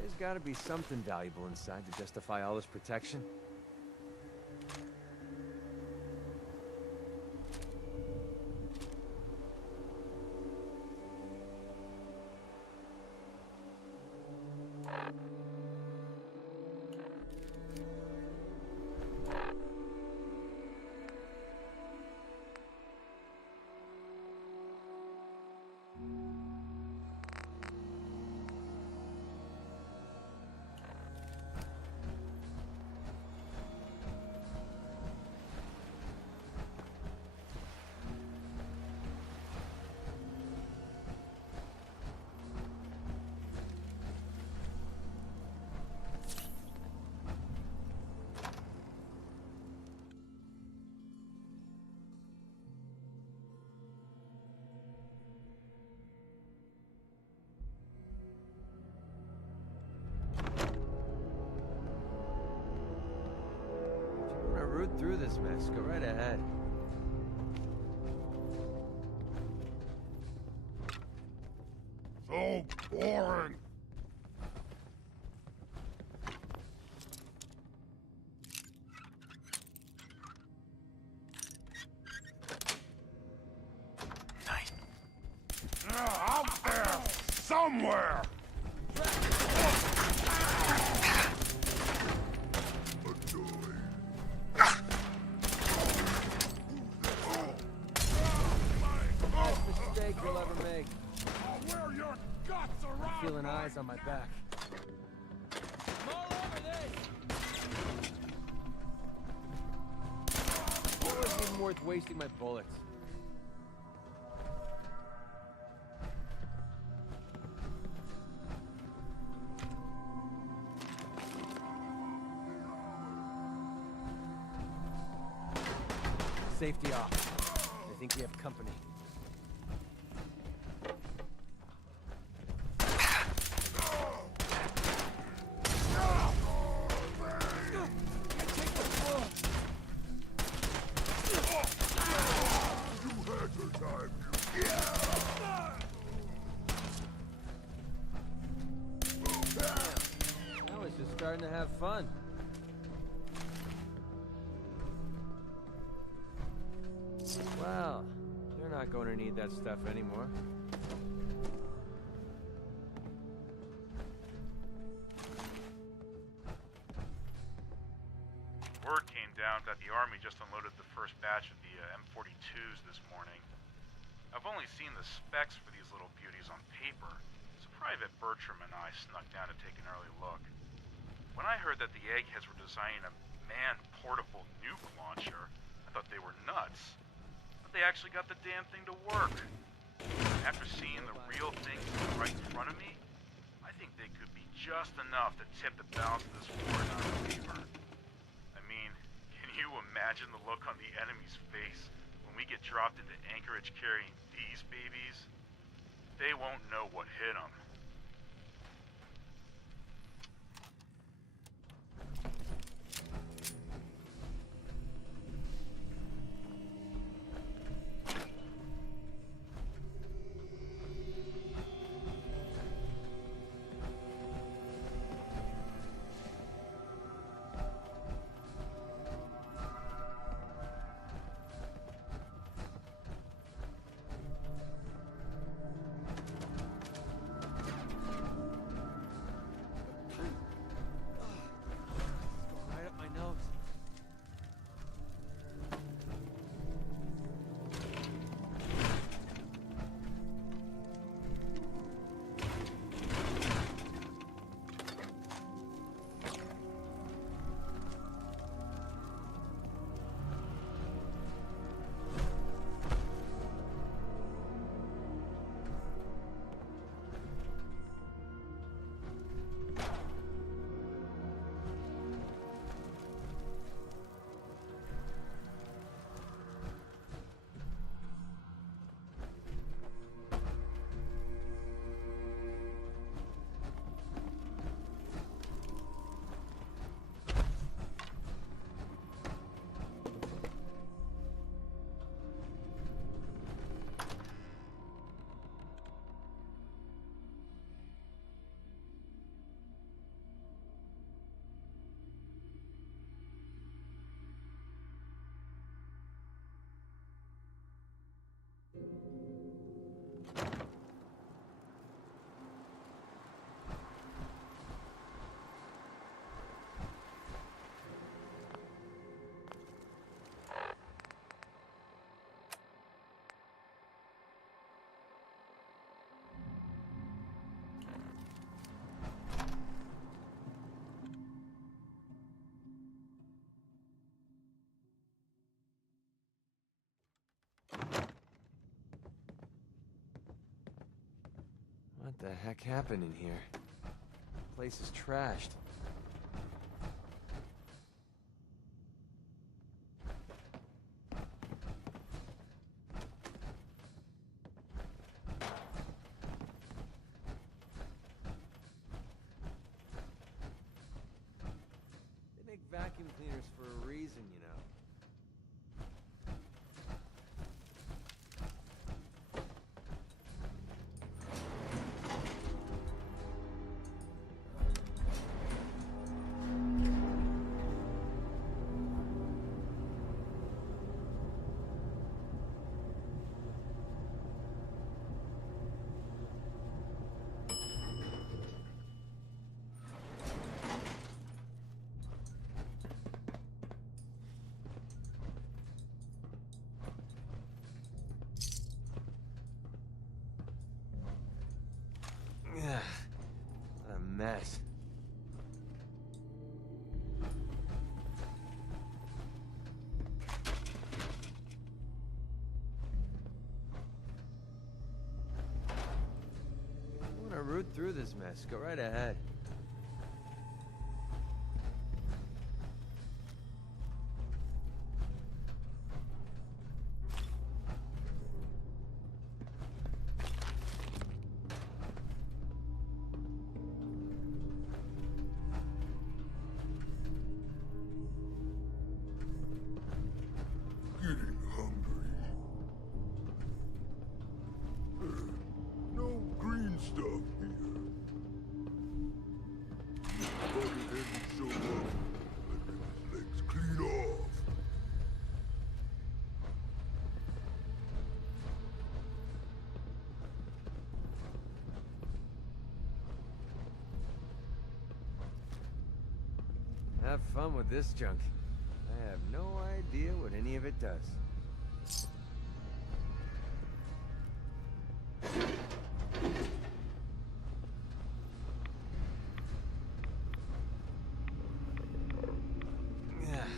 There's gotta be something valuable inside to justify all this protection. this mess. Go right ahead. So boring. Nice. Out there somewhere. Best mistake you'll ever make. I'll wear your guts around. Feeling eyes on my back. It wasn't even worth wasting my bullets. Safety off. I think we have company. I was just starting to have fun. Well, you're not going to need that stuff anymore. Word came down that the Army just unloaded the first batch of the M42s this morning. I've only seen the specs for these little beauties on paper, so Private Bertram and I snuck down to take an early look. When I heard that the Eggheads were designing a man-portable nuke launcher, I thought they were nuts. But they actually got the damn thing to work. After seeing the real thing right in front of me, I think they could be just enough to tip the balance of this war in our favor. I mean, can you imagine the look on the enemy's face when we get dropped into Anchorage carrying these babies? They won't know what hit them. Right up my nose. What the heck happened in here? The place is trashed. They make vacuum cleaners for a reason, you know. mess. If you want to root through this mess, go right ahead. Getting hungry. No green stuff here. Buddy didn't show up. Let his legs clean off. Have fun with this junk. I have no idea what any of it does. Ugh,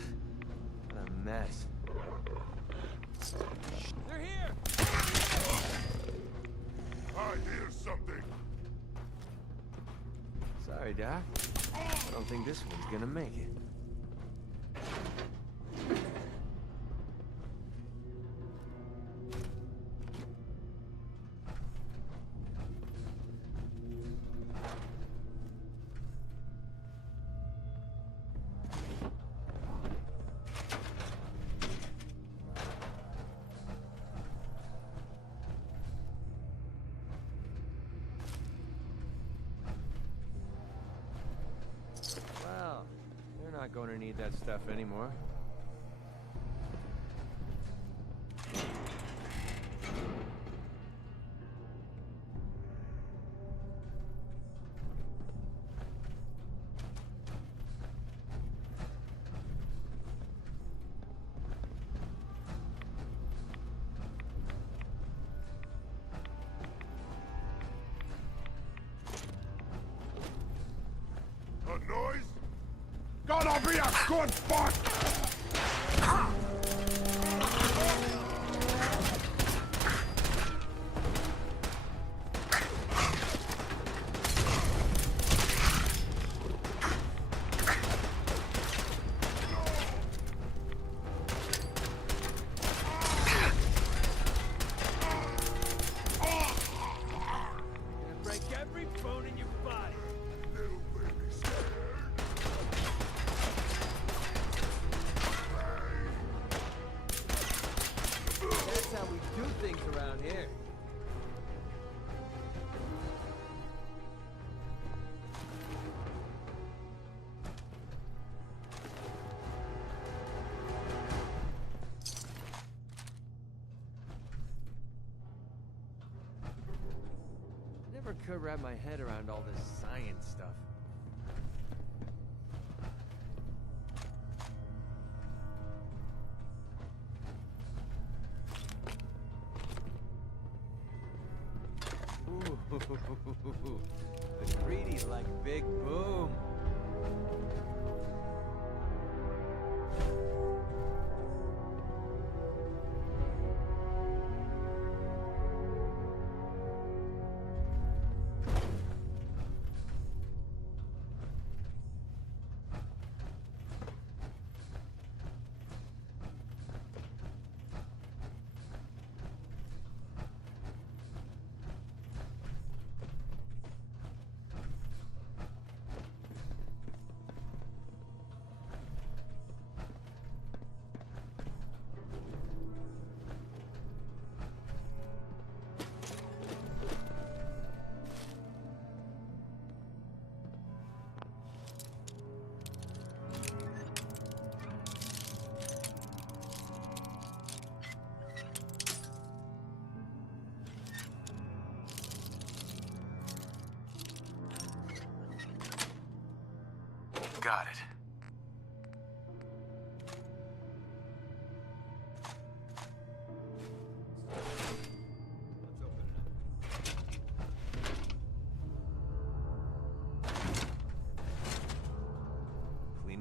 what a mess. They're here! I hear something. Sorry, Doc. I don't think this one's gonna make it. Well, they're not going to need that stuff anymore. A noise? Gonna be a good fight! Break every bone in your body. Little baby scared. That's how we do things around here. Never could wrap my head around all this science stuff. Ooh, the greedy like Big Boom. Got it.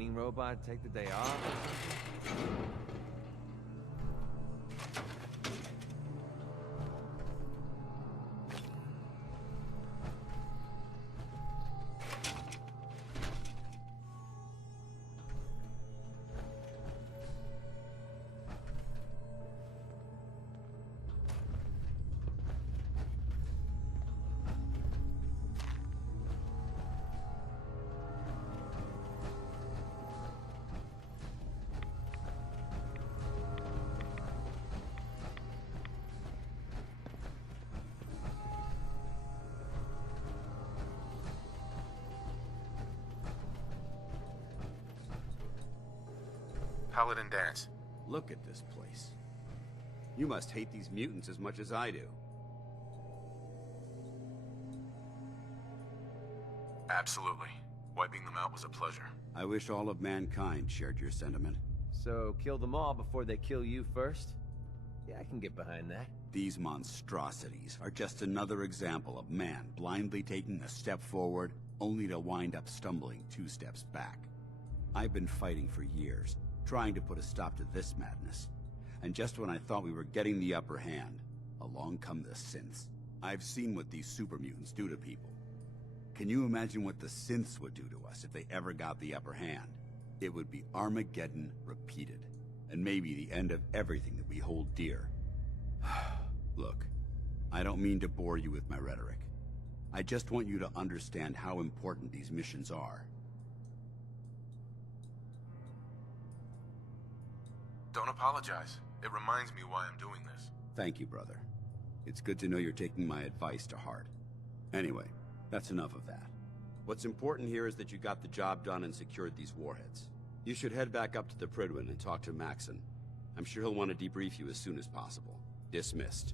cleaning robot take the day off or something? Paladin Danse. Look at this place. You must hate these mutants as much as I do. Absolutely. Wiping them out was a pleasure. I wish all of mankind shared your sentiment. So, kill them all before they kill you first? Yeah, I can get behind that. These monstrosities are just another example of man blindly taking a step forward, only to wind up stumbling 2 steps back. I've been fighting for years, trying to put a stop to this madness. And just when I thought we were getting the upper hand, along come the synths. I've seen what these super mutants do to people. Can you imagine what the synths would do to us if they ever got the upper hand? It would be Armageddon repeated, and maybe the end of everything that we hold dear. Look, I don't mean to bore you with my rhetoric. I just want you to understand how important these missions are. Don't apologize. It reminds me why I'm doing this. Thank you, brother. It's good to know you're taking my advice to heart. Anyway, that's enough of that. What's important here is that you got the job done and secured these warheads. You should head back up to the Prydwen and talk to Maxson. I'm sure he'll want to debrief you as soon as possible. Dismissed.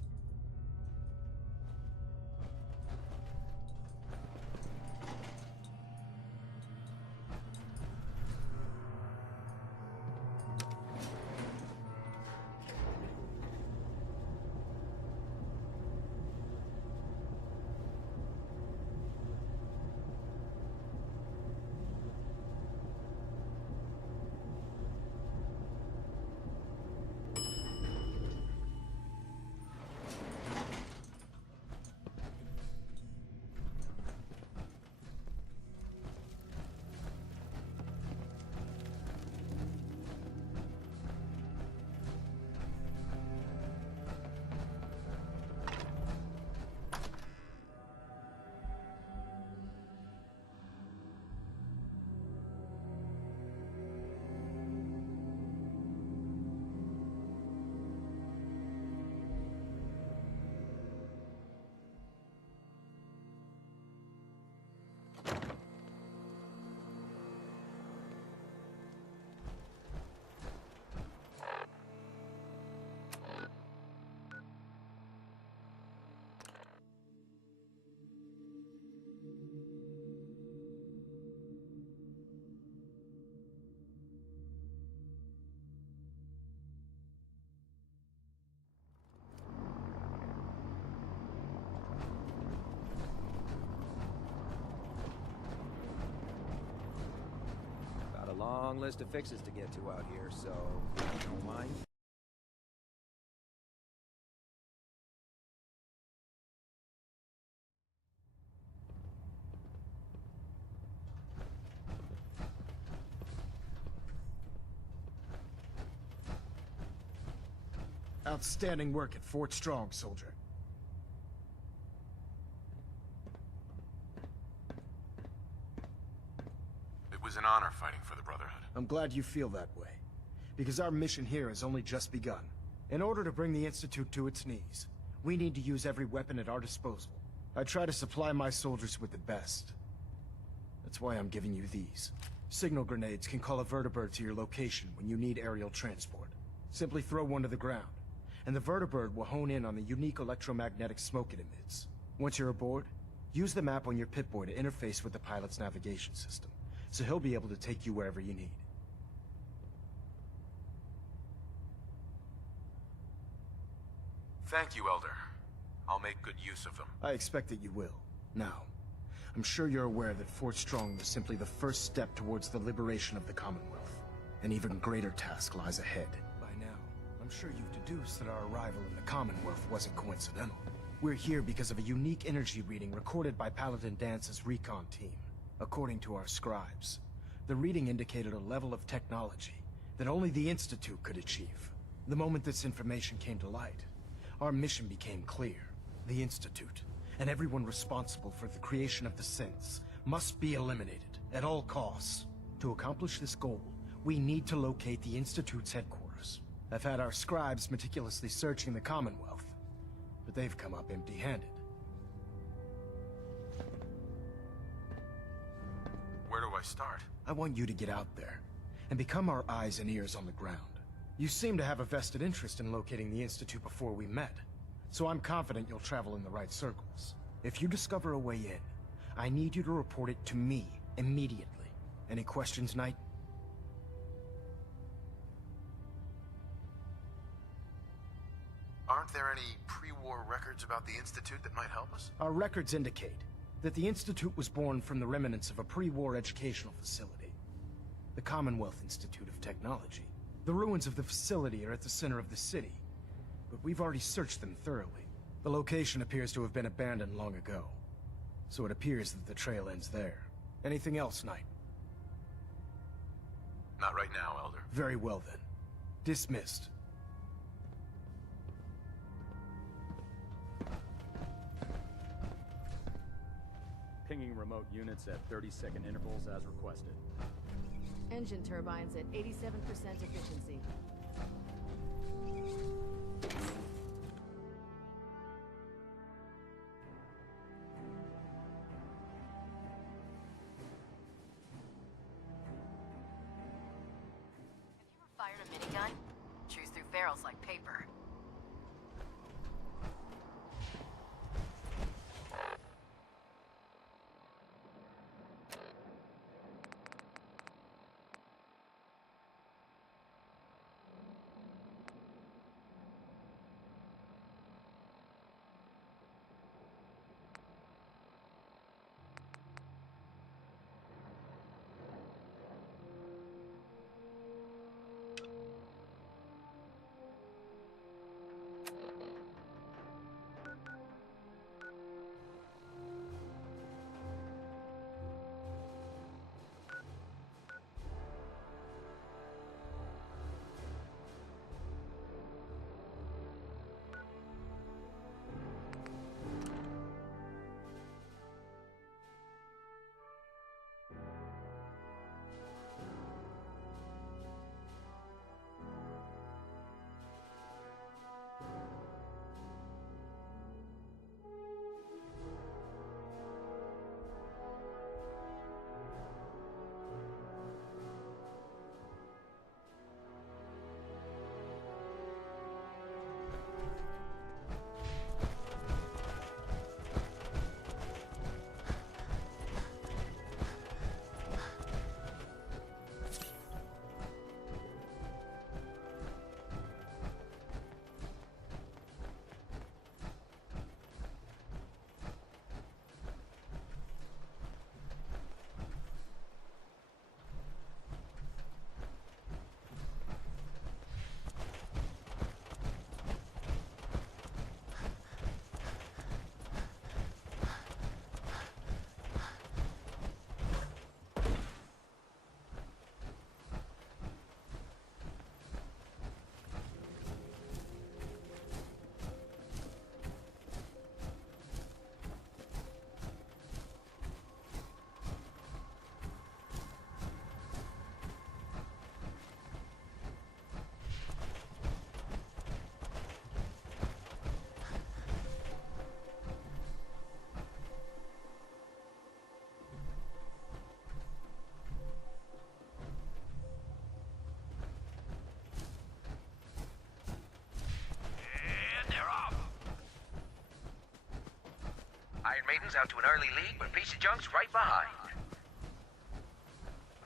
Long list of fixes to get to out here, so if you don't mind. Outstanding work at Fort Strong, soldier. It was an honor fighting for the Brotherhood. I'm glad you feel that way, because our mission here has only just begun. In order to bring the Institute to its knees, we need to use every weapon at our disposal. I try to supply my soldiers with the best. That's why I'm giving you these. Signal grenades can call a vertibird to your location when you need aerial transport. Simply throw one to the ground, and the vertibird will hone in on the unique electromagnetic smoke it emits. Once you're aboard, use the map on your Pip-Boy to interface with the pilot's navigation system, so he'll be able to take you wherever you need. Thank you, Elder. I'll make good use of them. I expect that you will. Now, I'm sure you're aware that Fort Strong was simply the first step towards the liberation of the Commonwealth. An even greater task lies ahead. By now, I'm sure you've deduced that our arrival in the Commonwealth wasn't coincidental. We're here because of a unique energy reading recorded by Paladin Dance's recon team. According to our scribes, the reading indicated a level of technology that only the Institute could achieve. The moment this information came to light, our mission became clear. The Institute, and everyone responsible for the creation of the synths, must be eliminated at all costs. To accomplish this goal, we need to locate the Institute's headquarters. I've had our scribes meticulously searching the Commonwealth, but they've come up empty-handed. Where do I start? I want you to get out there and become our eyes and ears on the ground. You seem to have a vested interest in locating the Institute before we met, so I'm confident you'll travel in the right circles. If you discover a way in, I need you to report it to me immediately. Any questions, Knight? Aren't there any pre-war records about the Institute that might help us? Our records indicate that the Institute was born from the remnants of a pre-war educational facility, the Commonwealth Institute of Technology. The ruins of the facility are at the center of the city, but we've already searched them thoroughly. The location appears to have been abandoned long ago, so it appears that the trail ends there. Anything else, Knight? Not right now, Elder. Very well then. Dismissed. Pinging remote units at 30-second intervals as requested. Engine turbines at 87% efficiency. Have you ever fired a minigun? Chews through barrels like paper. Iron Maiden's out to an early lead, but Piece of Junk's right behind.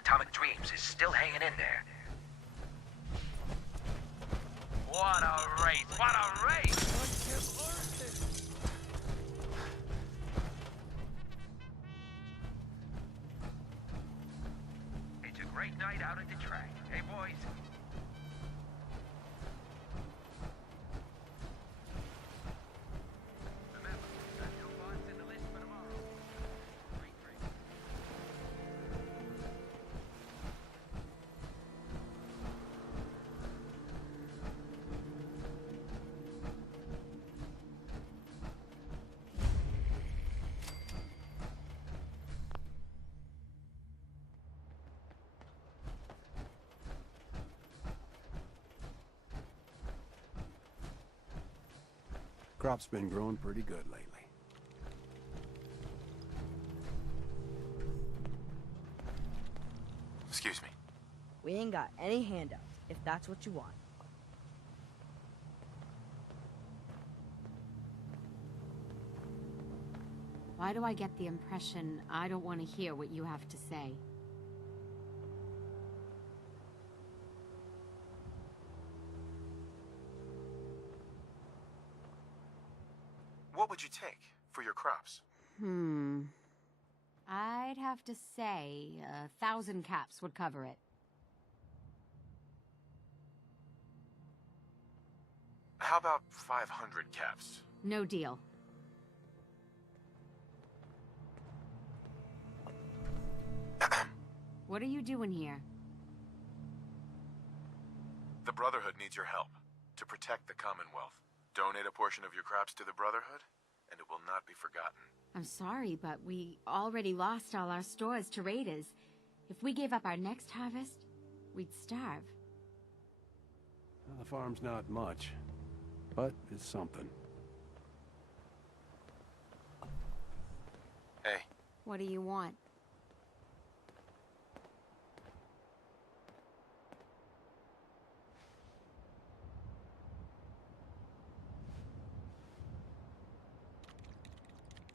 Atomic Dreams is still hanging in there. What a race! What a race! great night out at the track. Hey, boys. Crop's been growing pretty good lately. Excuse me. We ain't got any handouts, if that's what you want. Why do I get the impression I don't want to hear what you have to say? What would you take for your crops? I'd have to say 1,000 caps would cover it. How about 500 caps? No deal. What are you doing here? The Brotherhood needs your help to protect the Commonwealth. Donate a portion of your crops to the Brotherhood, and it will not be forgotten. I'm sorry, but we already lost all our stores to raiders. If we gave up our next harvest, we'd starve. Well, the farm's not much, but it's something. Hey. What do you want?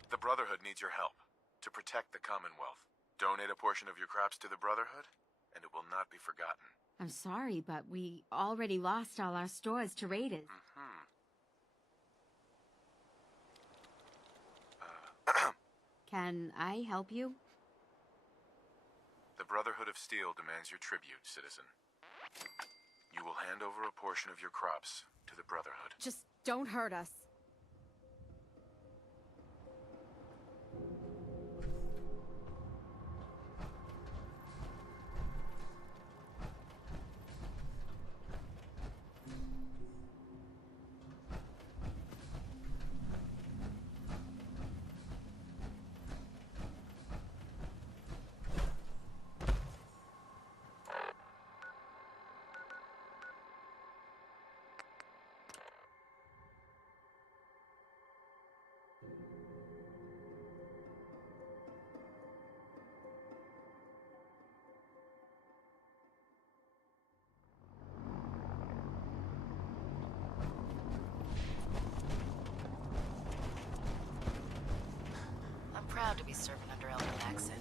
The Brotherhood needs your help to protect the Commonwealth. Donate a portion of your crops to the Brotherhood, and it will not be forgotten. I'm sorry, but we already lost all our stores to raiders. Can I help you? The Brotherhood of Steel demands your tribute, citizen. You will hand over a portion of your crops to the Brotherhood. Just don't hurt us. Proud to be serving under Elder Maxon.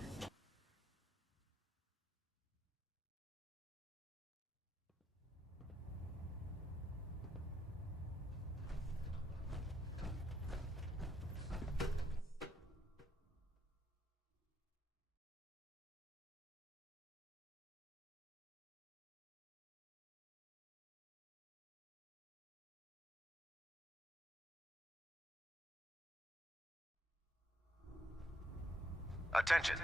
Attention.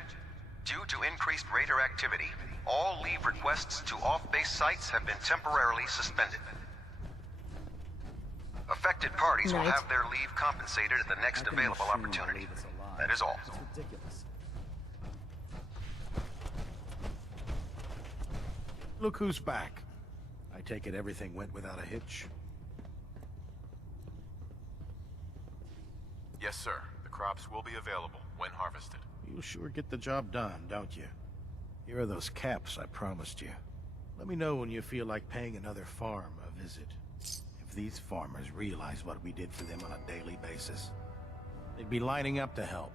Due to increased raider activity, all leave requests to off-base sites have been temporarily suspended. Affected parties will have their leave compensated at the next available opportunity. That is all. It's ridiculous. Look who's back. I take it everything went without a hitch? Yes, sir. The crops will be available when harvested. You'll sure get the job done, don't you? Here are those caps I promised you. Let me know when you feel like paying another farm a visit. If these farmers realize what we did for them on a daily basis, they'd be lining up to help.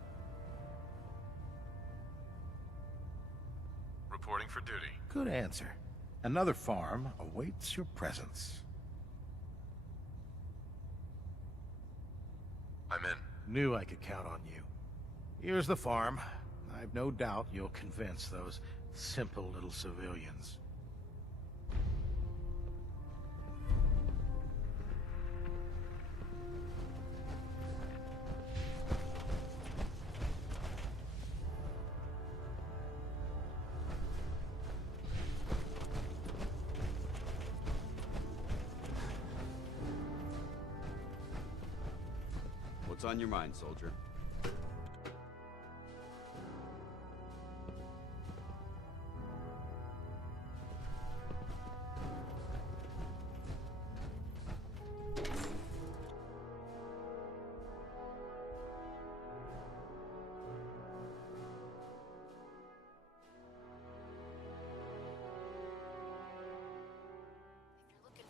Reporting for duty. Good answer. Another farm awaits your presence. I'm in. Knew I could count on you. Here's the farm. I I've no doubt you'll convince those simple little civilians. What's on your mind, soldier?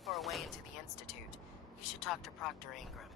For a way into the Institute, you should talk to Proctor Ingram.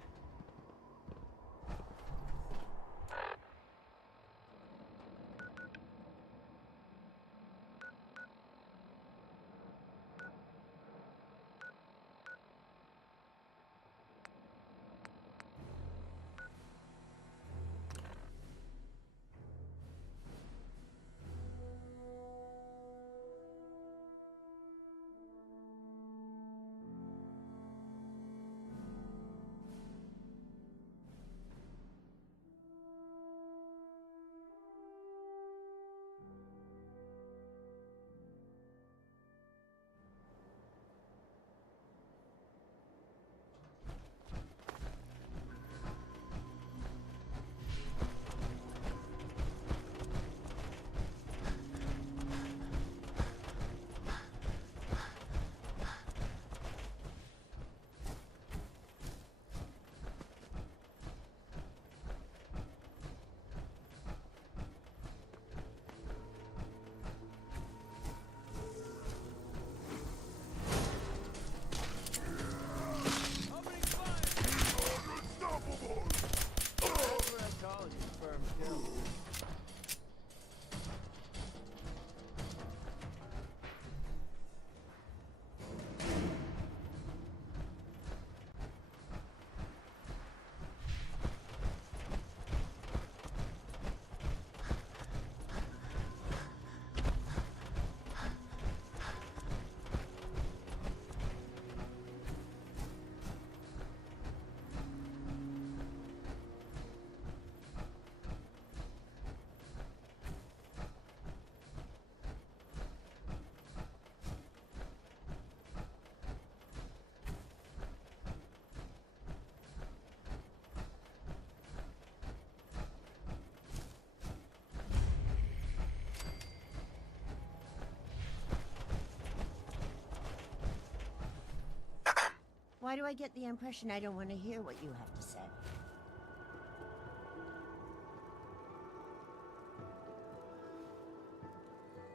Why do I get the impression I don't want to hear what you have to say?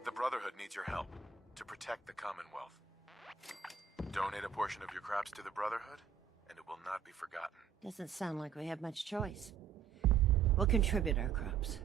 The Brotherhood needs your help to protect the Commonwealth. Donate a portion of your crops to the Brotherhood, and it will not be forgotten. Doesn't sound like we have much choice. We'll contribute our crops.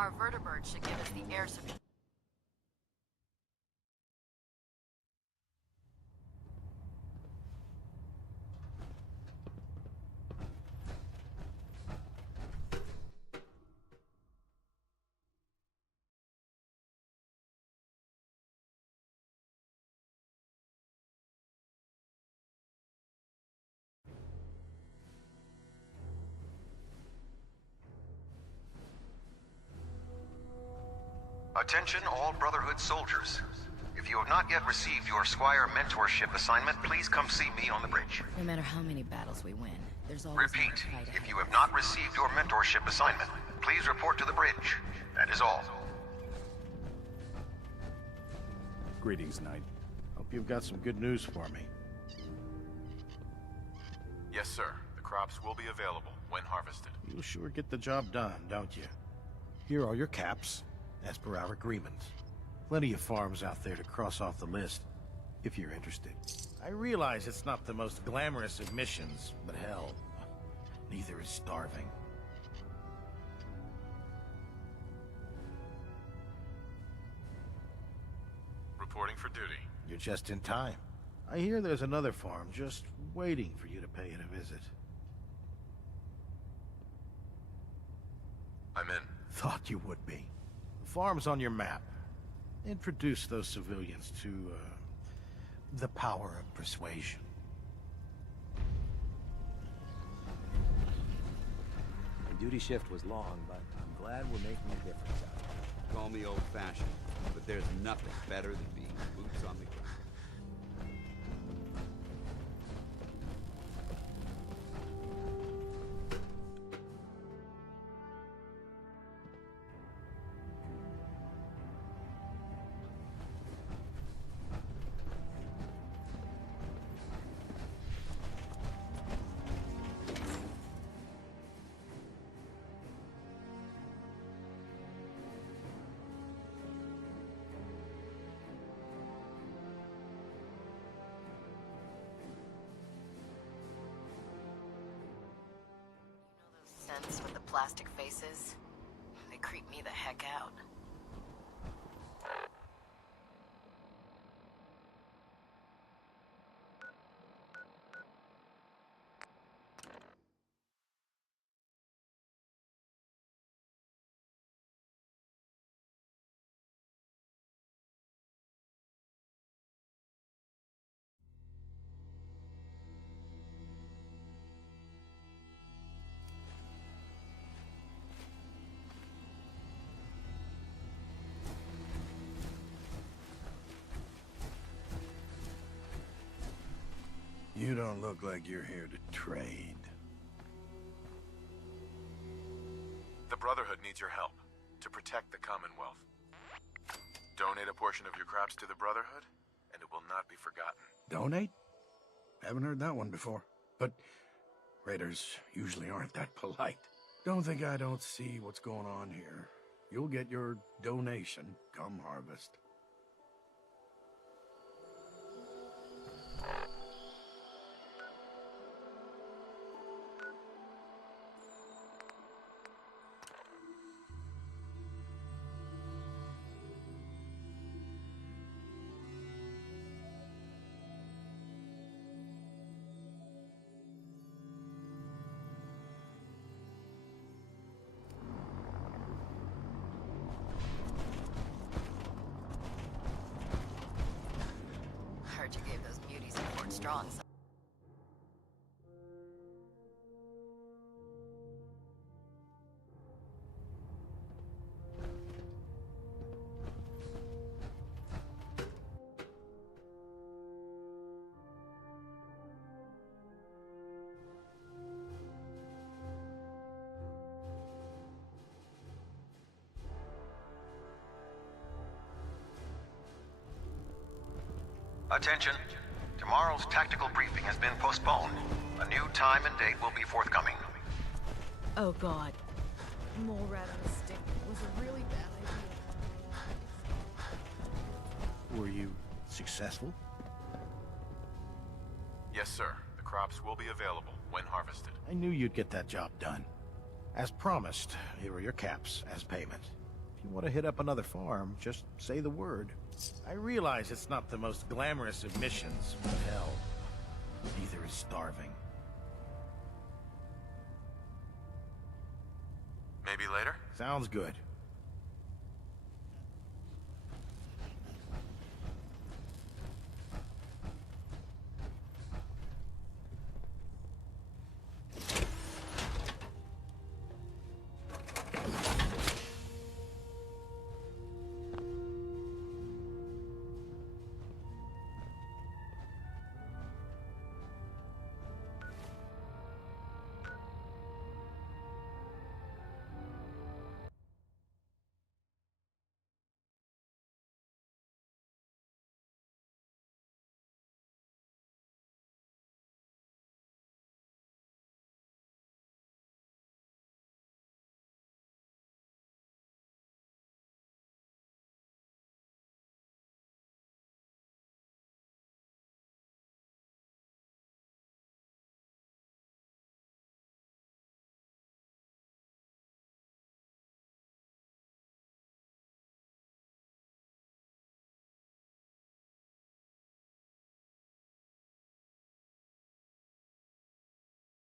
Our vertibird should give us the air support. Attention all Brotherhood soldiers. If you have not yet received your Squire mentorship assignment, please come see me on the bridge. No matter how many battles we win, there's always Repeat, more fight ahead. if you have not received your mentorship assignment, please report to the bridge. That is all. Greetings, Knight. Hope you've got some good news for me. Yes, sir. The crops will be available when harvested. You'll sure get the job done, don't you? Here are your caps, as per our agreement. Plenty of farms out there to cross off the list, if you're interested. I realize it's not the most glamorous of missions, but hell, neither is starving. Reporting for duty. You're just in time. I hear there's another farm just waiting for you to pay it a visit. I'm in. Thought you would be. The farm's on your map. Introduce those civilians to, the power of persuasion. The duty shift was long, but I'm glad we're making a difference out of it. Call me old-fashioned, but there's nothing better than being boots on the ground. With the plastic faces, they creep me the heck out. You don't look like you're here to trade. The Brotherhood needs your help to protect the Commonwealth. Donate a portion of your crops to the Brotherhood, and it will not be forgotten. Donate? Haven't heard that one before. But raiders usually aren't that polite. Don't think I don't see what's going on here. You'll get your donation come harvest. Heard you gave those beauties in Fort Strong some. Attention. Tomorrow's tactical briefing has been postponed. A new time and date will be forthcoming. Oh god. Mole rat on a stick was a really bad idea. Were you successful? Yes, sir. The crops will be available when harvested. I knew you'd get that job done. As promised, here are your caps as payment. If you want to hit up another farm, just say the word. I realize it's not the most glamorous of missions, but hell, neither is starving. Maybe later? Sounds good.